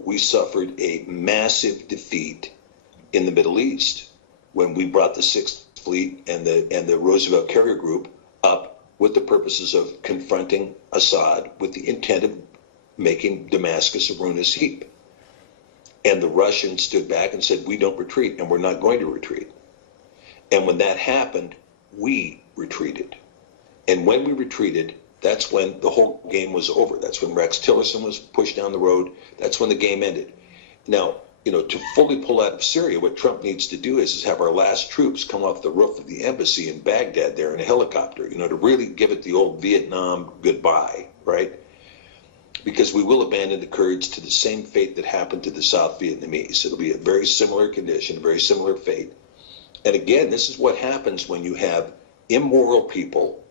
we suffered a massive defeat in the Middle East when we brought the Sixth Fleet and the Roosevelt Carrier Group up with the purposes of confronting Assad with the intent of making Damascus a ruinous heap. And the Russians stood back and said, we don't retreat, and we're not going to retreat. And when that happened, we retreated. And when we retreated, that's when the whole game was over. That's when Rex Tillerson was pushed down the road. That's when the game ended. Now, you know, to fully pull out of Syria, what Trump needs to do is have our last troops come off the roof of the embassy in Baghdad there in a helicopter, you know, to really give it the old Vietnam goodbye, right? Because we will abandon the Kurds to the same fate that happened to the South Vietnamese. It'll be a very similar condition, a very similar fate. And again, this is what happens when you have immoral people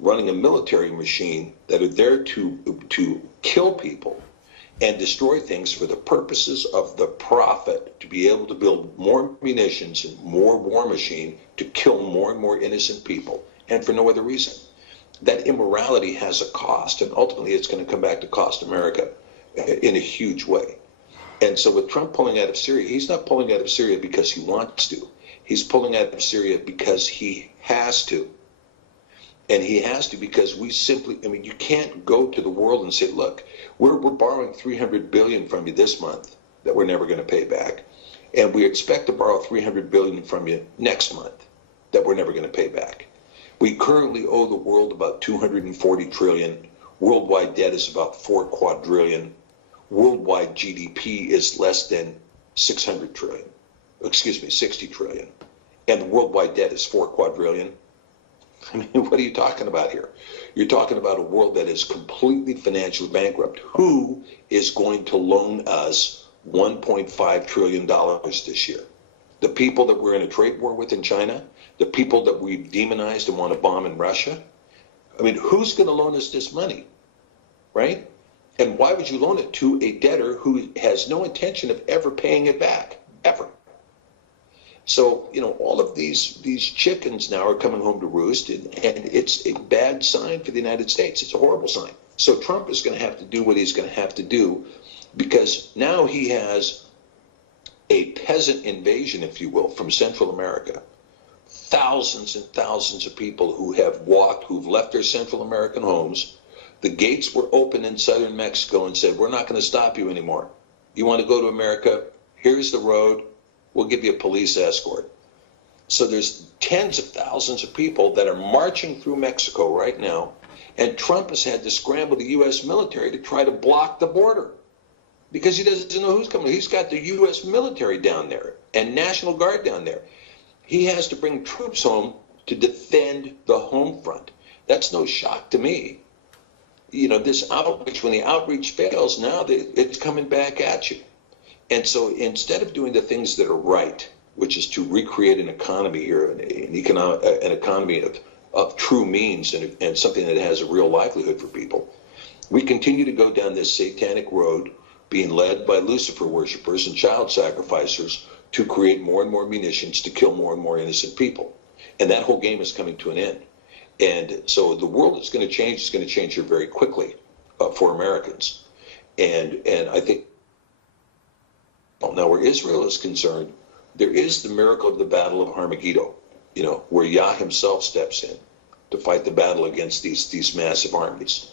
running a military machine that are there to kill people and destroy things for the purposes of the profit, to be able to build more munitions and more war machine to kill more and more innocent people, and for no other reason. That immorality has a cost, and ultimately it's going to come back to cost America in a huge way. And so with Trump pulling out of Syria, he's not pulling out of Syria because he wants to. He's pulling out of Syria because he has to. And he has to because we simply, I mean, you can't go to the world and say, look, we're borrowing $300 billion from you this month that we're never going to pay back. And we expect to borrow $300 billion from you next month that we're never going to pay back. We currently owe the world about $240 trillion. Worldwide debt is about $4 quadrillion. Worldwide GDP is less than 60 trillion. And the worldwide debt is 4 quadrillion. I mean, what are you talking about here? You're talking about a world that is completely financially bankrupt. Who is going to loan us $1.5 trillion this year? the people that we're in a trade war with in China, the people that we've demonized and want to bomb in Russia. I mean, who's going to loan us this money, right? And why would you loan it to a debtor who has no intention of ever paying it back, ever? So, you know, all of these chickens now are coming home to roost, and it's a bad sign for the United States. It's a horrible sign. So Trump is going to have to do what he's going to have to do, because now he has a peasant invasion, if you will, from Central America. Thousands and thousands of people who have walked, who've left their Central American homes. The gates were open in southern Mexico and said, we're not going to stop you anymore. You want to go to America? Here's the road. We'll give you a police escort. So there's tens of thousands of people that are marching through Mexico right now, and Trump has had to scramble the U.S. military to try to block the border because he doesn't know who's coming. He's got the U.S. military down there and National Guard down there. He has to bring troops home to defend the home front. That's no shock to me. You know, this outreach, when the outreach fails, now it's coming back at you. And so instead of doing the things that are right, which is to recreate an economy here, an economy of true means and something that has a real livelihood for people, we continue to go down this satanic road, being led by Lucifer worshipers and child sacrificers to create more and more munitions to kill more and more innocent people. And that whole game is coming to an end. And so the world is going to change. It's going to change here very quickly for Americans. And I think, now where Israel is concerned, there is the miracle of the Battle of Armageddon, you know, where Yah himself steps in to fight the battle against these massive armies.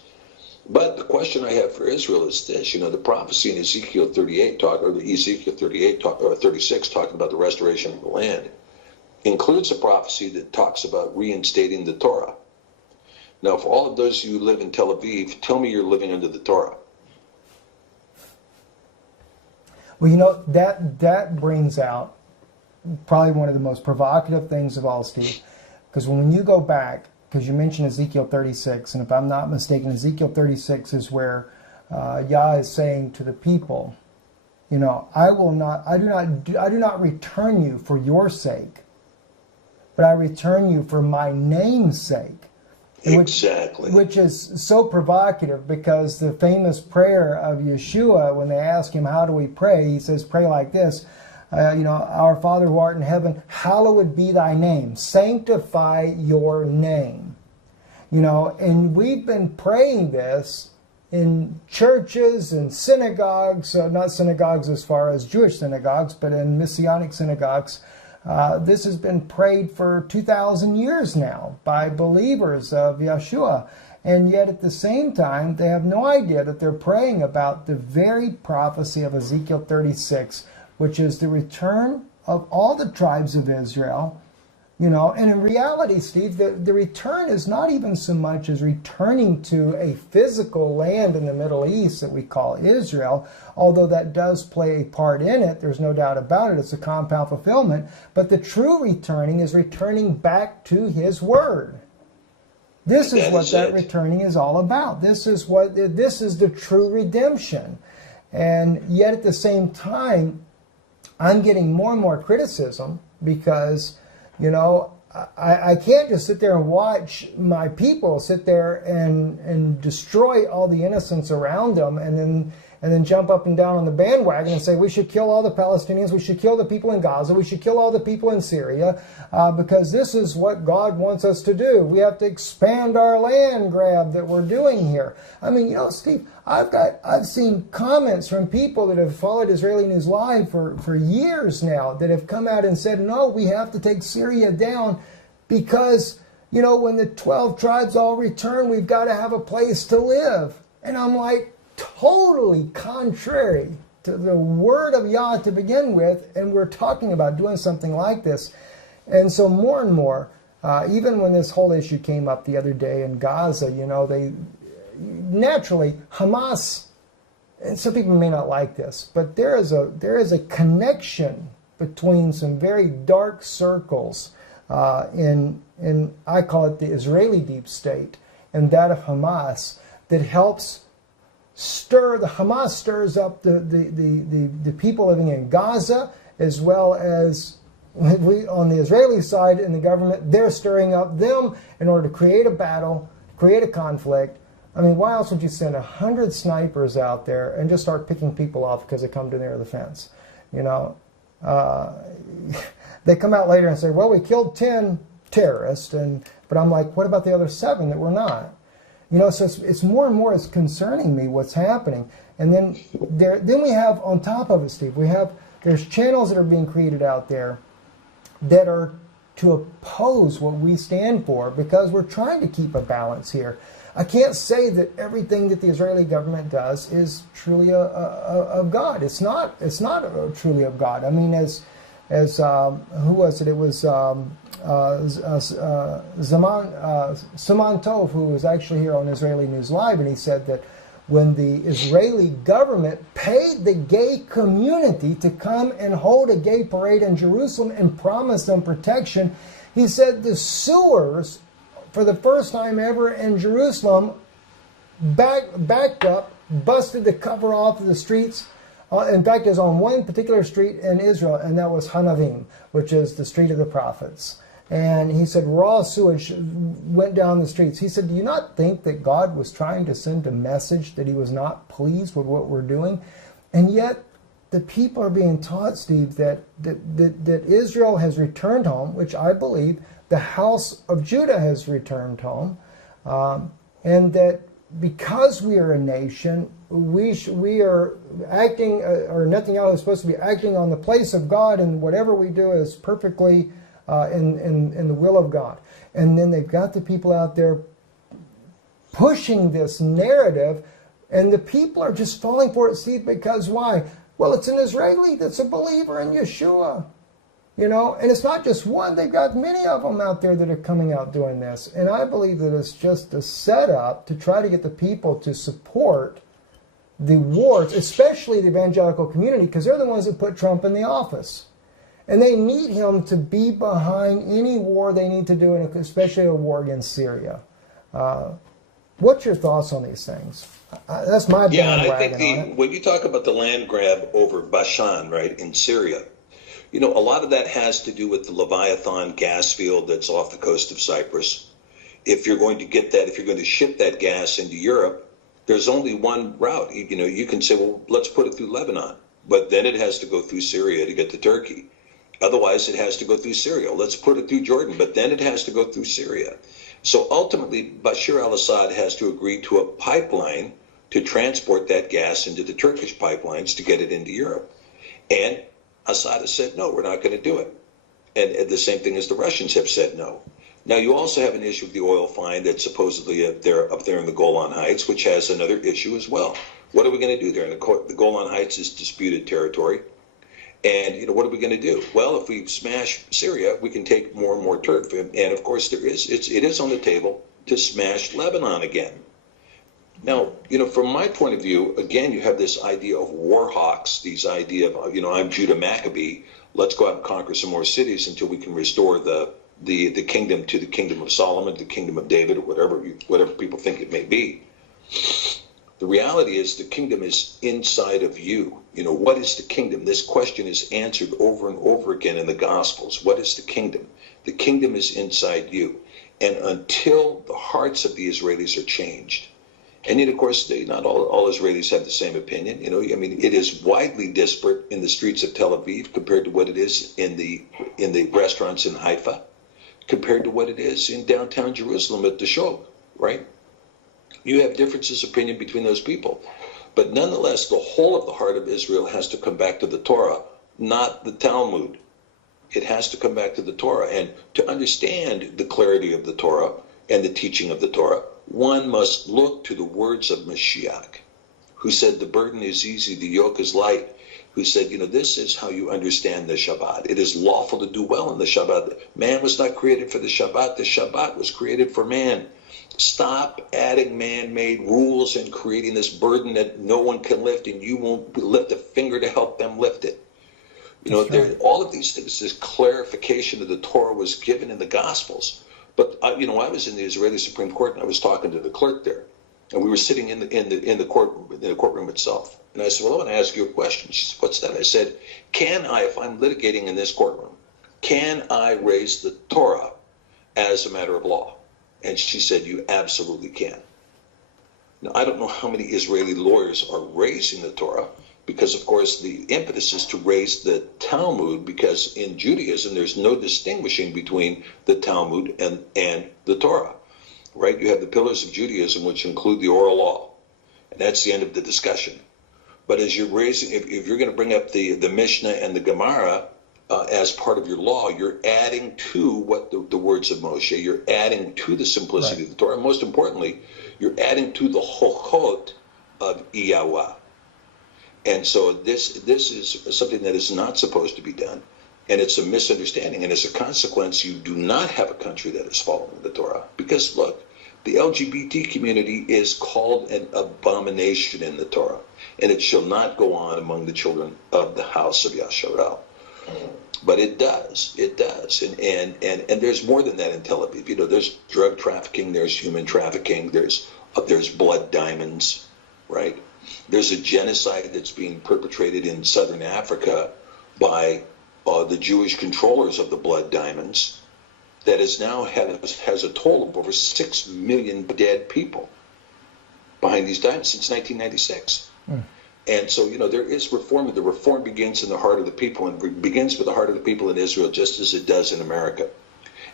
But the question I have for Israel is this: you know, the prophecy in Ezekiel 38 or 36 talking about the restoration of the land includes a prophecy that talks about reinstating the Torah. Now, for all of those who live in Tel Aviv, tell me you're living under the Torah. Well, you know, that brings out probably one of the most provocative things of all, Steve, because when you go back, because you mentioned Ezekiel 36, and if I'm not mistaken, Ezekiel 36 is where Yah is saying to the people, you know, I do not return you for your sake, but I return you for my name's sake. Exactly. Which is so provocative, because the famous prayer of Yeshua, when they ask him, how do we pray? He says, pray like this, you know, our Father who art in heaven, hallowed be thy name. Sanctify your name. You know, and we've been praying this in churches and synagogues, not synagogues as far as Jewish synagogues, but in Messianic synagogues. This has been prayed for 2,000 years now by believers of Yeshua. And yet at the same time, they have no idea that they're praying about the very prophecy of Ezekiel 36, which is the return of all the tribes of Israel. You know, and in reality, Steve, the return is not even so much as returning to a physical land in the Middle East that we call Israel, although that does play a part in it. There's no doubt about it. It's a compound fulfillment. But the true returning is returning back to His Word. This is what that returning is all about. This is the true redemption. And yet at the same time, I'm getting more and more criticism because, you know, I can't just sit there and watch my people sit there and destroy all the innocents around them and then jump up and down on the bandwagon and say we should kill all the Palestinians, we should kill the people in Gaza, we should kill all the people in Syria, because this is what God wants us to do. We have to expand our land grab that we're doing here. I mean, you know, Steve, I've seen comments from people that have followed Israeli News Live for years now that have come out and said, no, we have to take Syria down because, you know, when the 12 tribes all return, we've got to have a place to live. And I'm like, totally contrary to the word of Yah to begin with, and we're talking about doing something like this. And so more and more, even when this whole issue came up the other day in Gaza, you know, they naturally, Hamas, and some people may not like this, but there is a connection between some very dark circles in I call it the Israeli deep state and that of Hamas that helps Hamas stirs up the people living in Gaza, as well as on the Israeli side in the government, they're stirring up them in order to create a battle, create a conflict. I mean, why else would you send 100 snipers out there and just start picking people off because they come too near the fence? You know, they come out later and say, well, we killed 10 terrorists, but I'm like, what about the other 7 that were not? You know, so it's more and more, it's concerning me what's happening. And then we have, on top of it, Steve, there's channels that are being created out there that are to oppose what we stand for, because we're trying to keep a balance here. I can't say that everything that the Israeli government does is truly of God. It's not truly of God. I mean, as who was it? It was Siman Tov, who was actually here on Israeli News Live, and he said that when the Israeli government paid the gay community to come and hold a gay parade in Jerusalem and promised them protection, he said the sewers, for the first time ever in Jerusalem, backed up, busted the cover off of the streets. In fact, it was on one particular street in Israel, and that was Hanavim, which is the street of the prophets. And he said raw sewage went down the streets. He said, do you not think that God was trying to send a message that he was not pleased with what we're doing? And yet the people are being taught, Steve, that Israel has returned home, which I believe the house of Judah has returned home, and that because we are a nation, we are acting, or nothing else is supposed to be acting on the place of God, and whatever we do is perfectly in the will of God. And then they've got the people out there pushing this narrative, and the people are just falling for it, Steve, because why? Well, it's an Israeli that's a believer in Yeshua. You know, and it's not just one. They've got many of them out there that are coming out doing this. And I believe that it's just a setup to try to get the people to support the wars, especially the evangelical community, because they're the ones that put Trump in the office. And they need him to be behind any war they need to do, and especially a war against Syria. What's your thoughts on these things? That's my bandwagon. I think when you talk about the land grab over Bashan, right, in Syria, you know, a lot of that has to do with the Leviathan gas field that's off the coast of Cyprus. If you're going to get that, if you're going to ship that gas into Europe, there's only one route. You know, you can say, well, let's put it through Lebanon, but then it has to go through Syria to get to Turkey. Otherwise, it has to go through Syria. Let's put it through Jordan, but then it has to go through Syria. So ultimately, Bashar al-Assad has to agree to a pipeline to transport that gas into the Turkish pipelines to get it into Europe. And Assad has said, no, we're not going to do it. And the same thing as the Russians have said no. Now, you also have an issue with the oil find that's supposedly up there in the Golan Heights, which has another issue as well. What are we going to do there? The Golan Heights is disputed territory. And, you know, what are we going to do? Well, if we smash Syria, we can take more and more turf. And of course, it is on the table to smash Lebanon again. Now, you know, from my point of view, again, you have this idea of war hawks, these idea of, you know, I'm Judah Maccabee. Let's go out and conquer some more cities until we can restore the kingdom to the kingdom of Solomon, the kingdom of David, or whatever people think it may be. The reality is the kingdom is inside of you. You know, what is the kingdom? This question is answered over and over again in the Gospels. What is the kingdom? The kingdom is inside you. And until the hearts of the Israelis are changed, and yet, of course, not all Israelis have the same opinion. You know, I mean, it is widely disparate in the streets of Tel Aviv compared to what it is in the restaurants in Haifa, compared to what it is in downtown Jerusalem at the Shog, right? You have differences of opinion between those people. But nonetheless, the whole of the heart of Israel has to come back to the Torah, not the Talmud. It has to come back to the Torah. And to understand the clarity of the Torah and the teaching of the Torah, one must look to the words of Mashiach, who said the burden is easy, the yoke is light, who said, you know, this is how you understand the Shabbat. It is lawful to do well in the Shabbat. Man was not created for the Shabbat. The Shabbat was created for man. Stop adding man-made rules and creating this burden that no one can lift, and you won't lift a finger to help them lift it. You know, all of these things, this clarification of the Torah was given in the Gospels. But you know, I was in the Israeli Supreme Court, and I was talking to the clerk there, and we were sitting in the courtroom itself. And I said, "Well, I want to ask you a question." She said, "What's that?" I said, "Can I, if I'm litigating in this courtroom, can I raise the Torah as a matter of law? And she said, you absolutely can. Now, I don't know how many Israeli lawyers are raising the Torah, because, of course, the impetus is to raise the Talmud, because in Judaism, there's no distinguishing between the Talmud and the Torah, right? You have the pillars of Judaism, which include the oral law, and that's the end of the discussion. But as you're raising, if you're going to bring up the Mishnah and the Gemara as part of your law, you're adding to what the words of Moshe, you're adding to the simplicity of the Torah, and most importantly, you're adding to the chochot of Yahweh. And so this is something that is not supposed to be done, and it's a misunderstanding. And as a consequence, you do not have a country that is following the Torah. Because look, the LGBT community is called an abomination in the Torah, and it shall not go on among the children of the house of Yasharel. But it does, and there's more than that in Tel Aviv. You know, there's drug trafficking, there's human trafficking, there's blood diamonds, right? There's a genocide that's being perpetrated in southern Africa by the Jewish controllers of the blood diamonds that has now has a toll of over 6 million dead people behind these diamonds since 1996. And so, you know, there is reform. The reform begins in the heart of the people, and begins with the heart of the people in Israel, just as it does in America.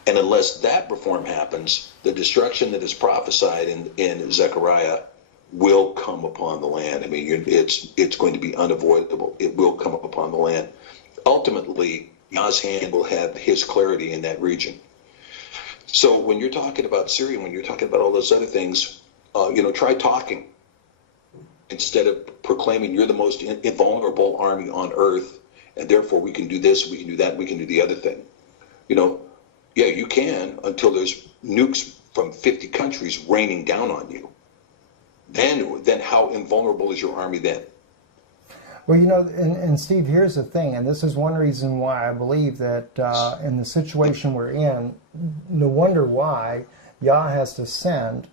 And unless that reform happens, the destruction that is prophesied in Zechariah will come upon the land. I mean, it's going to be unavoidable. It will come upon the land. Ultimately, Yah's hand will have his clarity in that region. So when you're talking about Syria, when you're talking about all those other things, you know, try talking instead of proclaiming you're the most invulnerable army on earth, and therefore we can do this, we can do that, we can do the other thing. You know, yeah, you can, until there's nukes from 50 countries raining down on you. Then how invulnerable is your army then? Well, you know, and Steve, here's the thing, and this is one reason why I believe that in the situation we're in, no wonder why Yah has to send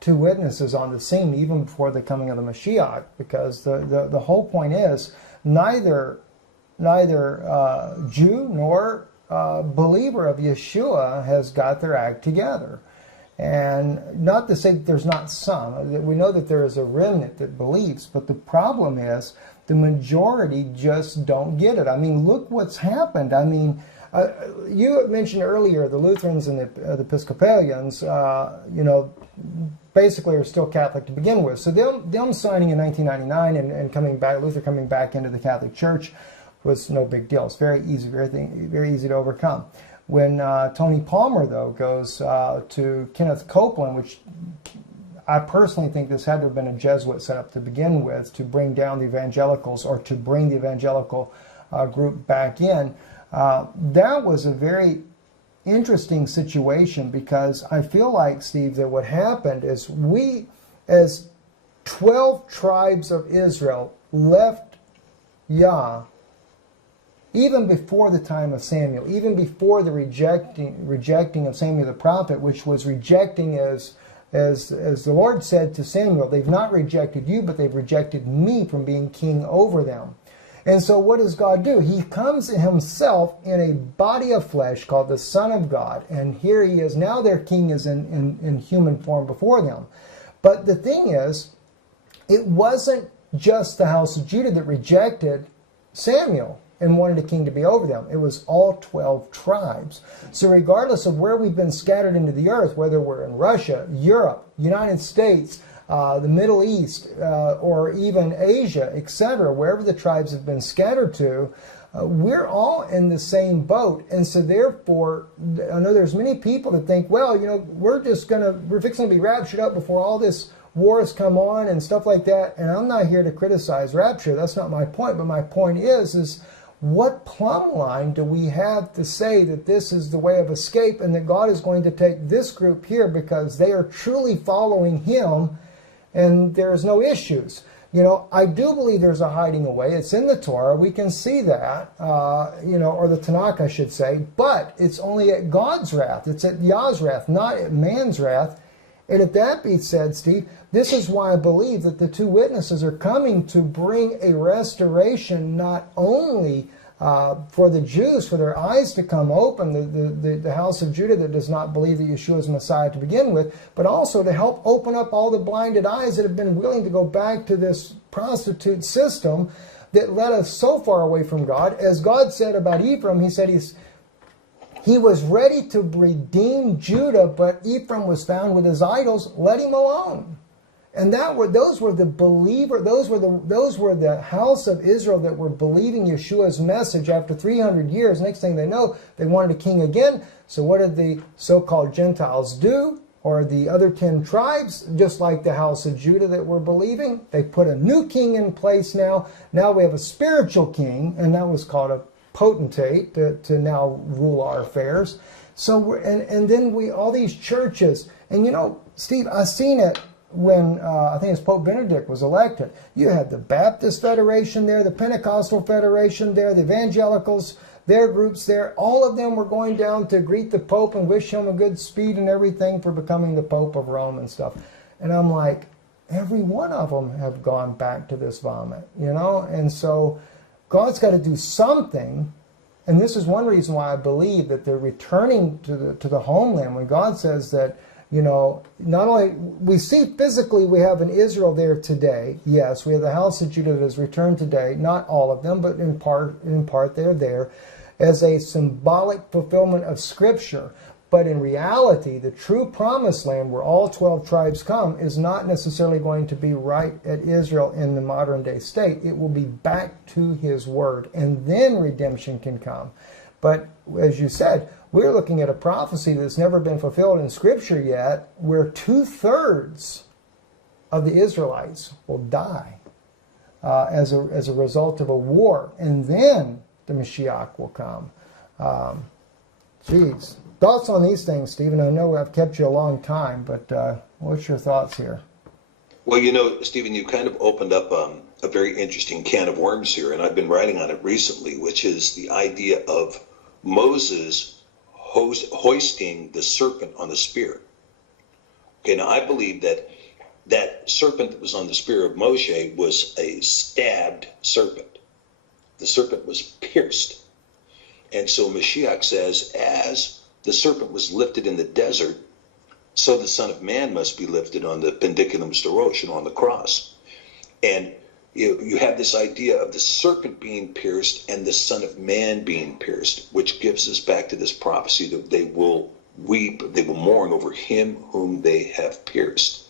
2 witnesses on the scene even before the coming of the Mashiach, because the whole point is neither Jew nor believer of Yeshua has got their act together. And not to say that there's not some. We know that there is a remnant that believes, but the problem is the majority just don't get it. I mean, look what's happened. I mean, you mentioned earlier the Lutherans and the Episcopalians, you know, basically are still Catholic to begin with. So them signing in 1999 and coming back, Luther coming back into the Catholic Church was no big deal. It's very easy to overcome. When Tony Palmer, though, goes to Kenneth Copeland, which I personally think this had to have been a Jesuit setup to begin with, to bring down the evangelicals, or to bring the evangelical group back in, that was a very interesting situation, because I feel like, Steve, that what happened is we, as 12 tribes of Israel, left Yah even before the time of Samuel, even before the rejecting of Samuel the prophet, which was rejecting as the Lord said to Samuel, they've not rejected you, but they've rejected me from being king over them. And so what does God do? He comes himself in a body of flesh called the Son of God, and here he is. Now their king is in human form before them. But the thing is, it wasn't just the house of Judah that rejected Samuel and wanted a king to be over them. It was all 12 tribes. So regardless of where we've been scattered into the earth, whether we're in Russia, Europe, United States, the Middle East, or even Asia, etc., wherever the tribes have been scattered to, we're all in the same boat. And so therefore, I know there's many people that think, well, you know, we're fixing to be raptured up before all this war has come on and stuff like that. And I'm not here to criticize rapture. That's not my point. But my point is what plumb line do we have to say that this is the way of escape, and that God is going to take this group here because they are truly following him and there's no issues? You know, I do believe there's a hiding away. It's in the Torah. We can see that, you know, or the Tanakh, I should say. But it's only at God's wrath. It's at Yah's wrath, not at man's wrath. And if that be said, Steve, this is why I believe that the 2 witnesses are coming to bring a restoration, not only for the Jews, for their eyes to come open, the house of Judah that does not believe that Yeshua is Messiah to begin with, but also to help open up all the blinded eyes that have been willing to go back to this prostitute system that led us so far away from God. As God said about Ephraim, he said he was ready to redeem Judah, but Ephraim was found with his idols. Let him alone. And those were the house of Israel that were believing Yeshua's message after 300 years. Next thing they know, they wanted a king again. So what did the so-called Gentiles do? Or the other 10 tribes, just like the house of Judah that were believing? They put a new king in place now. Now we have a spiritual king, and that was called a potentate to now rule our affairs. So and then all these churches, and you know, Steve, I've seen it when I think it's Pope Benedict was elected. You had the Baptist Federation there, the Pentecostal Federation there, the Evangelicals, their groups there. All of them were going down to greet the Pope and wish him a good speed and everything for becoming the Pope of Rome and stuff. And I'm like, every one of them have gone back to this vomit, you know? And so God's got to do something. And this is one reason why I believe that they're returning to the homeland when God says that, you know, not only we see physically we have an Israel there today. Yes, we have the house of Judah that has returned today. Not all of them, but in part they're there as a symbolic fulfillment of Scripture. But in reality, the true promised land where all 12 tribes come is not necessarily going to be right at Israel in the modern day state. It will be back to His Word, and then redemption can come. But as you said, we're looking at a prophecy that's never been fulfilled in Scripture yet, where 2/3 of the Israelites will die as a result of a war, and then the Mashiach will come. Geez. Thoughts on these things, Stephen? I know I've kept you a long time, but what's your thoughts here? Well, you know, Stephen, you kind of opened up a very interesting can of worms here, and I've been writing on it recently, which is the idea of Moses hoisting the serpent on the spear. Okay, now I believe that serpent that was on the spear of Moshe was a stabbed serpent. The serpent was pierced. And so Mashiach says, as the serpent was lifted in the desert, so the Son of Man must be lifted on the pendiculum staurosh, on the cross. And you have this idea of the serpent being pierced and the Son of Man being pierced, which gives us back to this prophecy that they will weep, they will mourn over him whom they have pierced.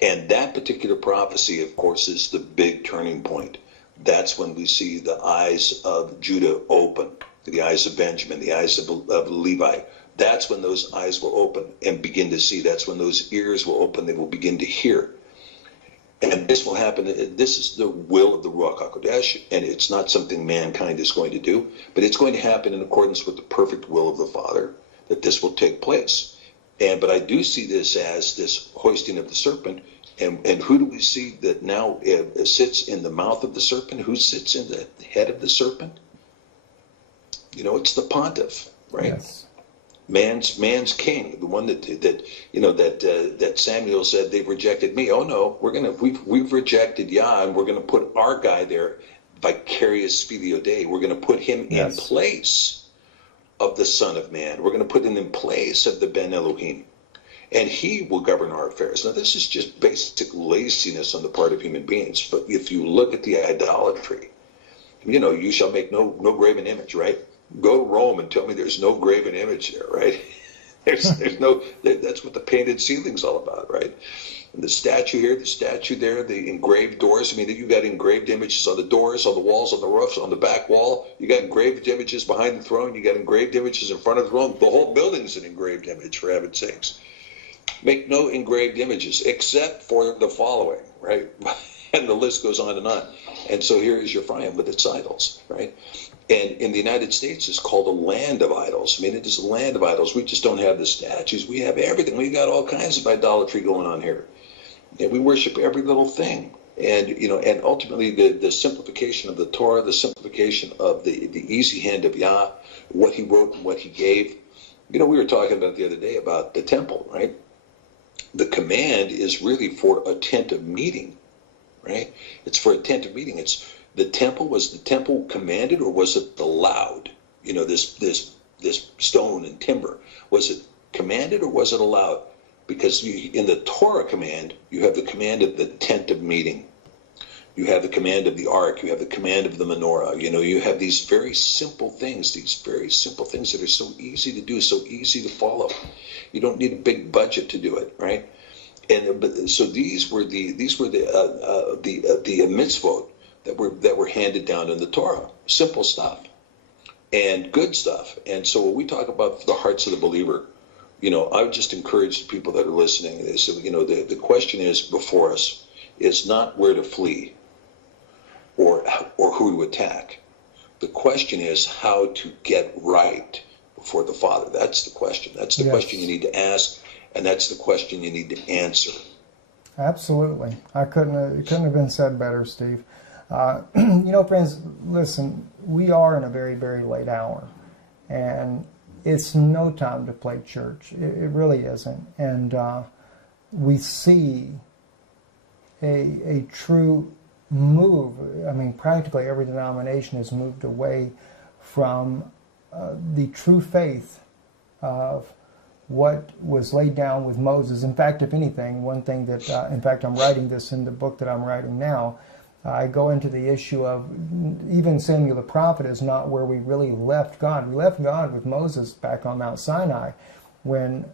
And that particular prophecy, of course, is the big turning point. That's when we see the eyes of Judah open, the eyes of Benjamin, the eyes of Levi. That's when those eyes will open and begin to see. That's when those ears will open, they will begin to hear. And this will happen. This is the will of the Ruach HaKodesh, and it's not something mankind is going to do, but it's going to happen in accordance with the perfect will of the Father, that this will take place. But I do see this as this hoisting of the serpent. And who do we see that now sits in the mouth of the serpent? Who sits in the head of the serpent? You know, it's the pontiff, right? Yes. Man's king, the one that Samuel said they've rejected me. Oh no, we've rejected Yah, and we're gonna put our guy there, vicarious filio Dei. We're gonna put him in place of the Son of Man. We're gonna put him in place of the Ben Elohim, and he will govern our affairs. Now this is just basic laziness on the part of human beings. But if you look at the idolatry, you know, you shall make no graven image, right? Go to Rome and tell me there's no graven image there, right? There's no, that's what the painted ceiling's all about, right? And the statue here, the statue there, the engraved doors. I mean, you got engraved images on the doors, on the walls, on the roofs, on the back wall. You got engraved images behind the throne. You got engraved images in front of the throne. The whole building's an engraved image, for heaven's sakes. Make no engraved images except for the following, right? And the list goes on and on. And so here is Ephraim with its idols, right? And in the United States, it's called a land of idols. I mean, it is a land of idols. We just don't have the statues. We have everything. We got all kinds of idolatry going on here. And we worship every little thing. And, you know, and ultimately the simplification of the Torah, the simplification of the easy hand of Yah, what he wrote and what he gave. You know, we were talking about the other day about the temple, right? The command is really for attentive meeting, right? It's for attentive meeting. It's the temple, was the temple commanded or was it allowed? You know, this stone and timber, was it commanded or was it allowed? Because in the Torah command, you have the command of the tent of meeting. You have the command of the ark. You have the command of the menorah. You know, you have these very simple things that are so easy to do, so easy to follow. You don't need a big budget to do it, right? And so these were the mitzvot that were handed down in the Torah. Simple stuff and good stuff. And so when we talk about the hearts of the believer, you know, I would just encourage the people that are listening to this. You know, the question is before us is not where to flee or who to attack. The question is how to get right before the Father. That's the question. That's the question you need to ask, and that's the question you need to answer. Absolutely. It couldn't have been said better, Steve. You know, friends, listen, we are in a very, very late hour, and it's no time to play church. It really isn't. And we see a true move. I mean, practically every denomination has moved away from the true faith of what was laid down with Moses. In fact, if anything, one thing that, in fact, I'm writing this in the book that I'm writing now, I go into the issue of even Samuel the prophet is not where we really left God. We left God with Moses back on Mount Sinai when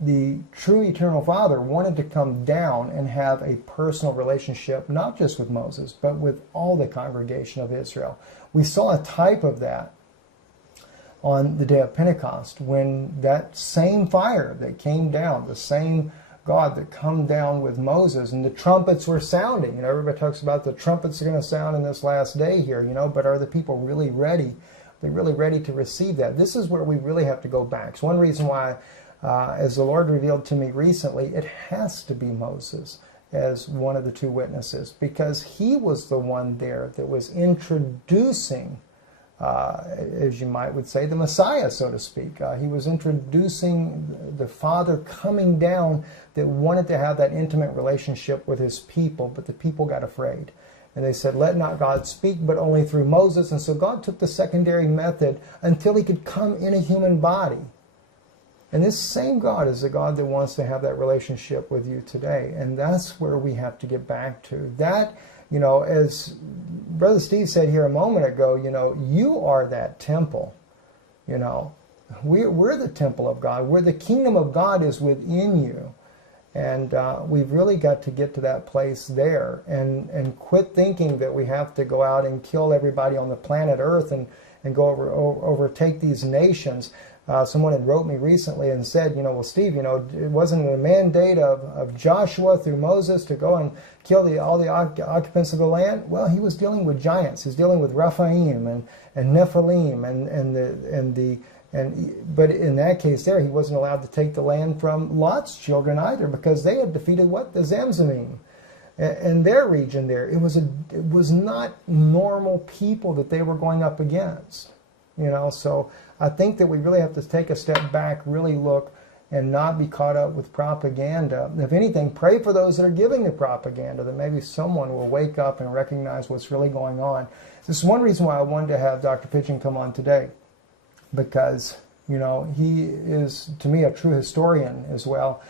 the true eternal Father wanted to come down and have a personal relationship, not just with Moses, but with all the congregation of Israel. We saw a type of that on the day of Pentecost when that same fire that came down, the same God that come down with Moses, and the trumpets were sounding. You know, everybody talks about the trumpets are going to sound in this last day here, you know, but are the people really ready? They're really ready to receive that. This is where we really have to go back. It's one reason why, as the Lord revealed to me recently, it has to be Moses as one of the two witnesses, because he was the one there that was introducing, as you would say, the Messiah, so to speak. He was introducing the Father coming down that wanted to have that intimate relationship with his people, but the people got afraid. And they said, let not God speak, but only through Moses. And so God took the secondary method until he could come in a human body. And this same God is the God that wants to have that relationship with you today. And that's where we have to get back to. That, you know, as Brother Steve said here a moment ago, you know, you are that temple. You know, we're the temple of God. Where the kingdom of God is within you. And we've really got to get to that place there and quit thinking that we have to go out and kill everybody on the planet Earth and go overtake these nations. Someone had wrote me recently and said, you know, well, Steve, you know, it wasn't a mandate of Joshua through Moses to go and kill all the occupants of the land. Well, he was dealing with giants. He's dealing with Rephaim and Nephilim but in that case there, he wasn't allowed to take the land from Lot's children either, because they had defeated what? The Zamzumim and their region there. It was not normal people that they were going up against. You know, so I think that we really have to take a step back, really look, and not be caught up with propaganda. If anything, pray for those that are giving the propaganda, that maybe someone will wake up and recognize what's really going on. This is one reason why I wanted to have Dr. Pidgeon come on today, because, you know, he is, to me, a true historian as well,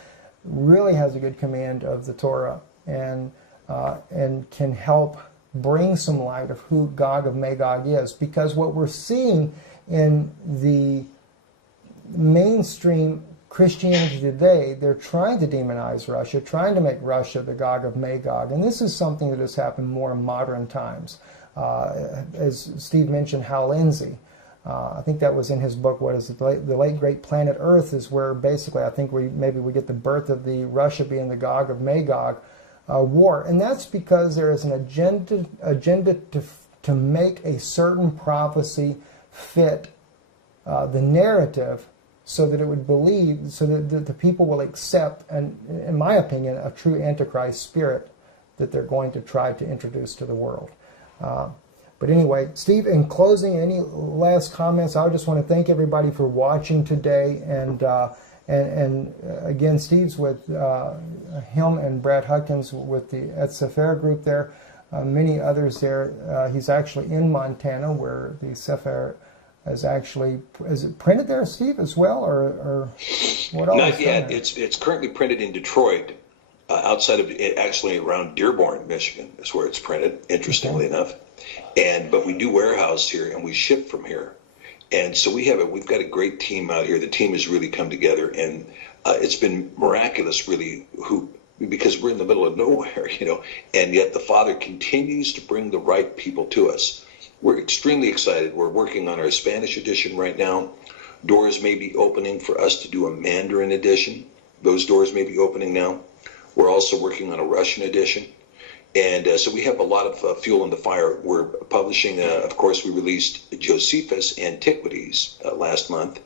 really has a good command of the Torah, and can help bring some light of who Gog of Magog is. Because what we're seeing in the mainstream Christianity today, they're trying to demonize Russia, trying to make Russia the Gog of Magog. And this is something that has happened more in modern times. As Steve mentioned, Hal Lindsey, I think that was in his book, what is it, The Late Great Planet Earth, is where basically I think we get the birth of the Russia being the Gog of Magog war. And that's because there is an agenda to make a certain prophecy fit the narrative, so that it would believe, so that the people will accept, and in my opinion, a true Antichrist spirit that they're going to try to introduce to the world. But anyway, Steve, in closing, any last comments? I just want to thank everybody for watching today, and again, Steve's with him and Brad Huckins with the Et Sefer group there. many others there. He's actually in Montana, where the Sefer is actually, is it printed there, Steve, as well, or what else? Not yet. It's currently printed in Detroit, outside of, actually around Dearborn, Michigan, is where it's printed, interestingly enough. But we do warehouse here, and we ship from here. And so we've got a great team out here. The team has really come together, and it's been miraculous, really, because we're in the middle of nowhere, and yet the Father continues to bring the right people to us. We're extremely excited. We're working on our Spanish edition right now. Doors may be opening for us to do a Mandarin edition. Those doors may be opening now. We're also working on a Russian edition. And so we have a lot of fuel in the fire. We're publishing, of course, we released Josephus Antiquities last month.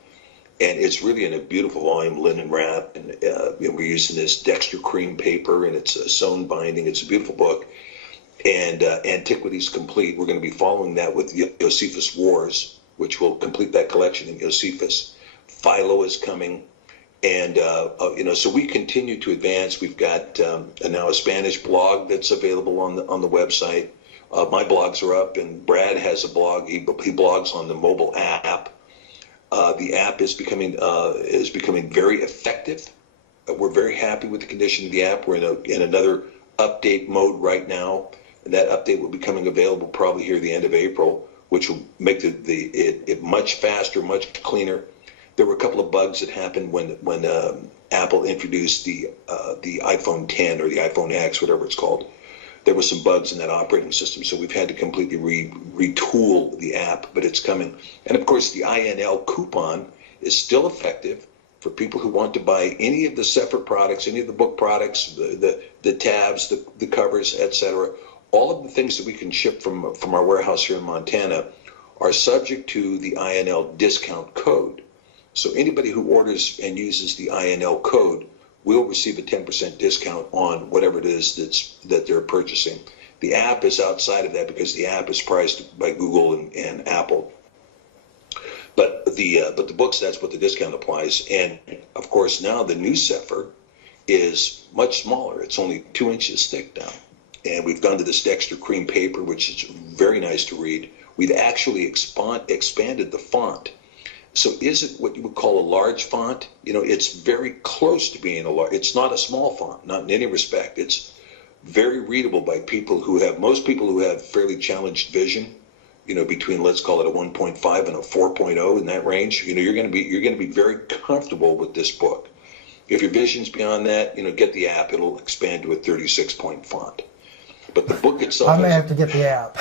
And it's really in a beautiful volume, linen wrap. And we're using this Dexter cream paper, and it's a sewn binding. It's a beautiful book. And Antiquities Complete, we're going to be following that with Josephus Wars, which will complete that collection in Josephus. Philo is coming. And, so we continue to advance. We've got now a Spanish blog that's available on the website. My blogs are up, and Brad has a blog. He blogs on the mobile app. The app is becoming very effective. We're very happy with the condition of the app. We're in another update mode right now. And that update will be coming available probably here at the end of April, which will make it much faster, much cleaner. There were a couple of bugs that happened when Apple introduced the iPhone 10 or the iPhone X, whatever it's called. There were some bugs in that operating system, so we've had to completely retool the app, but it's coming. And of course, the INL coupon is still effective for people who want to buy any of the Sefer products, any of the book products, the tabs, the covers, etc. All of the things that we can ship from our warehouse here in Montana are subject to the INL discount code. So anybody who orders and uses the INL code will receive a 10% discount on whatever it is that they're purchasing. The app is outside of that because the app is priced by Google and Apple. But the books, that's what the discount applies. And of course, now the new Sefer is much smaller. It's only 2 inches thick now. And we've gone to this Dexter cream paper, which is very nice to read. We've actually expanded the font. So is it what you would call a large font? It's very close to being a large. It's not a small font, not in any respect. It's very readable by most people who have fairly challenged vision, between, let's call it a 1.5 and a 4.0 in that range. You're going to be very comfortable with this book. If your vision's beyond that, get the app. It'll expand to a 36-point font. But the book itself, I may have to get the app.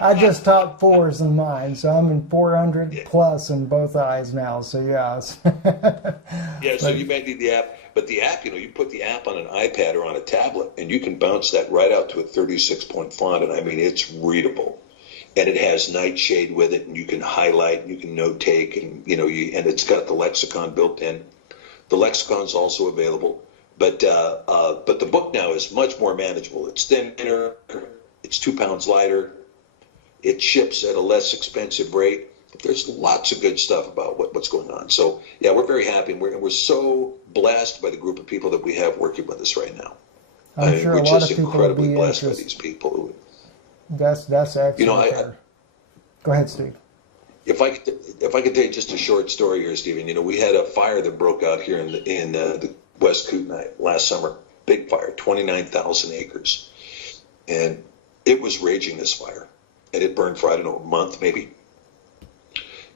I just topped 4s in mine, so I'm in 400 plus in both eyes now. So yes. So you may need the app, but the app, you put the app on an iPad or on a tablet, and you can bounce that right out to a 36-point font, and I mean it's readable, and it has nightshade with it, and you can highlight, and you can note take, and and it's got the lexicon built in. The lexicon's also available. But the book now is much more manageable. It's thinner. It's 2 pounds lighter. It ships at a less expensive rate. There's lots of good stuff about what's going on. So yeah, we're very happy. And we're so blessed by the group of people that we have working with us right now. I'm sure we're a lot just of people incredibly will be blessed by interested. these people. That's excellent. Go ahead, Steve. If I could tell you just a short story here, Stephen. We had a fire that broke out here in the West Kootenai last summer. Big fire, 29,000 acres. And it was raging, this fire. And it burned for, I don't know, a month maybe.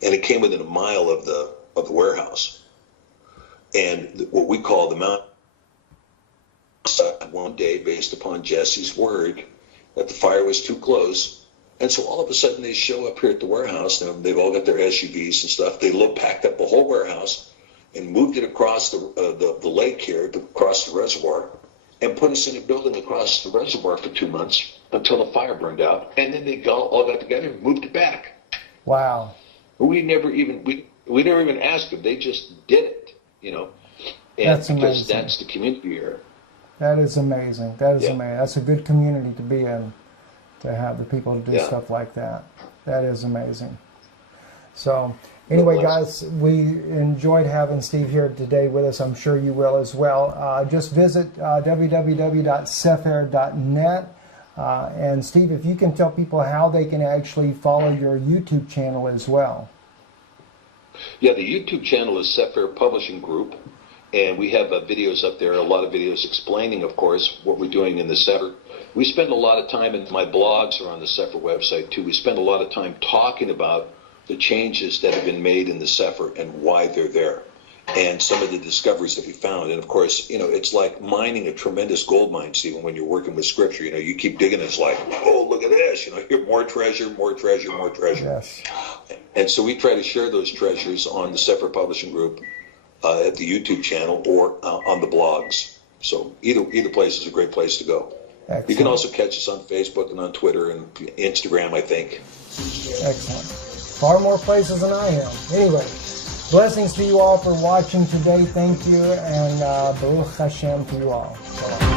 And it came within a mile of the warehouse. And what we call the mountain, one day, based upon Jesse's word, that the fire was too close. And so all of a sudden they show up here at the warehouse. And they've all got their SUVs and stuff. They packed up the whole warehouse and moved it across the lake here, across the reservoir, and put us in a building across the reservoir for 2 months until the fire burned out. And then they all got together and moved it back. Wow. We never even asked them. They just did it, And that's because amazing. that's the community here. That is amazing. Amazing. That's a good community to be in, to have the people do stuff like that. That is amazing. So, Anyway, guys, we enjoyed having Steve here today with us. I'm sure you will as well. Just visit www.sefer.net. And Steve, if you can tell people how they can actually follow your YouTube channel as well. Yeah, the YouTube channel is Sefer Publishing Group, and we have videos up there, a lot of videos explaining, of course, what we're doing in the Sefer. We spend a lot of time, and my blogs are on the Sefer website too, we spend a lot of time talking about the changes that have been made in the Sefer and why they're there, and some of the discoveries that we found. And of course, it's like mining a tremendous gold mine, Stephen, when you're working with Scripture. You keep digging, it's like, oh, look at this, here, more treasure, more treasure, more treasure. Yes. And so we try to share those treasures on the Sefer Publishing Group, at the YouTube channel, or on the blogs. So either place is a great place to go. Excellent. You can also catch us on Facebook and on Twitter and Instagram, I think. Excellent. Far more places than I am. Anyway, blessings to you all for watching today. Thank you, and Baruch Hashem to you all. Bye.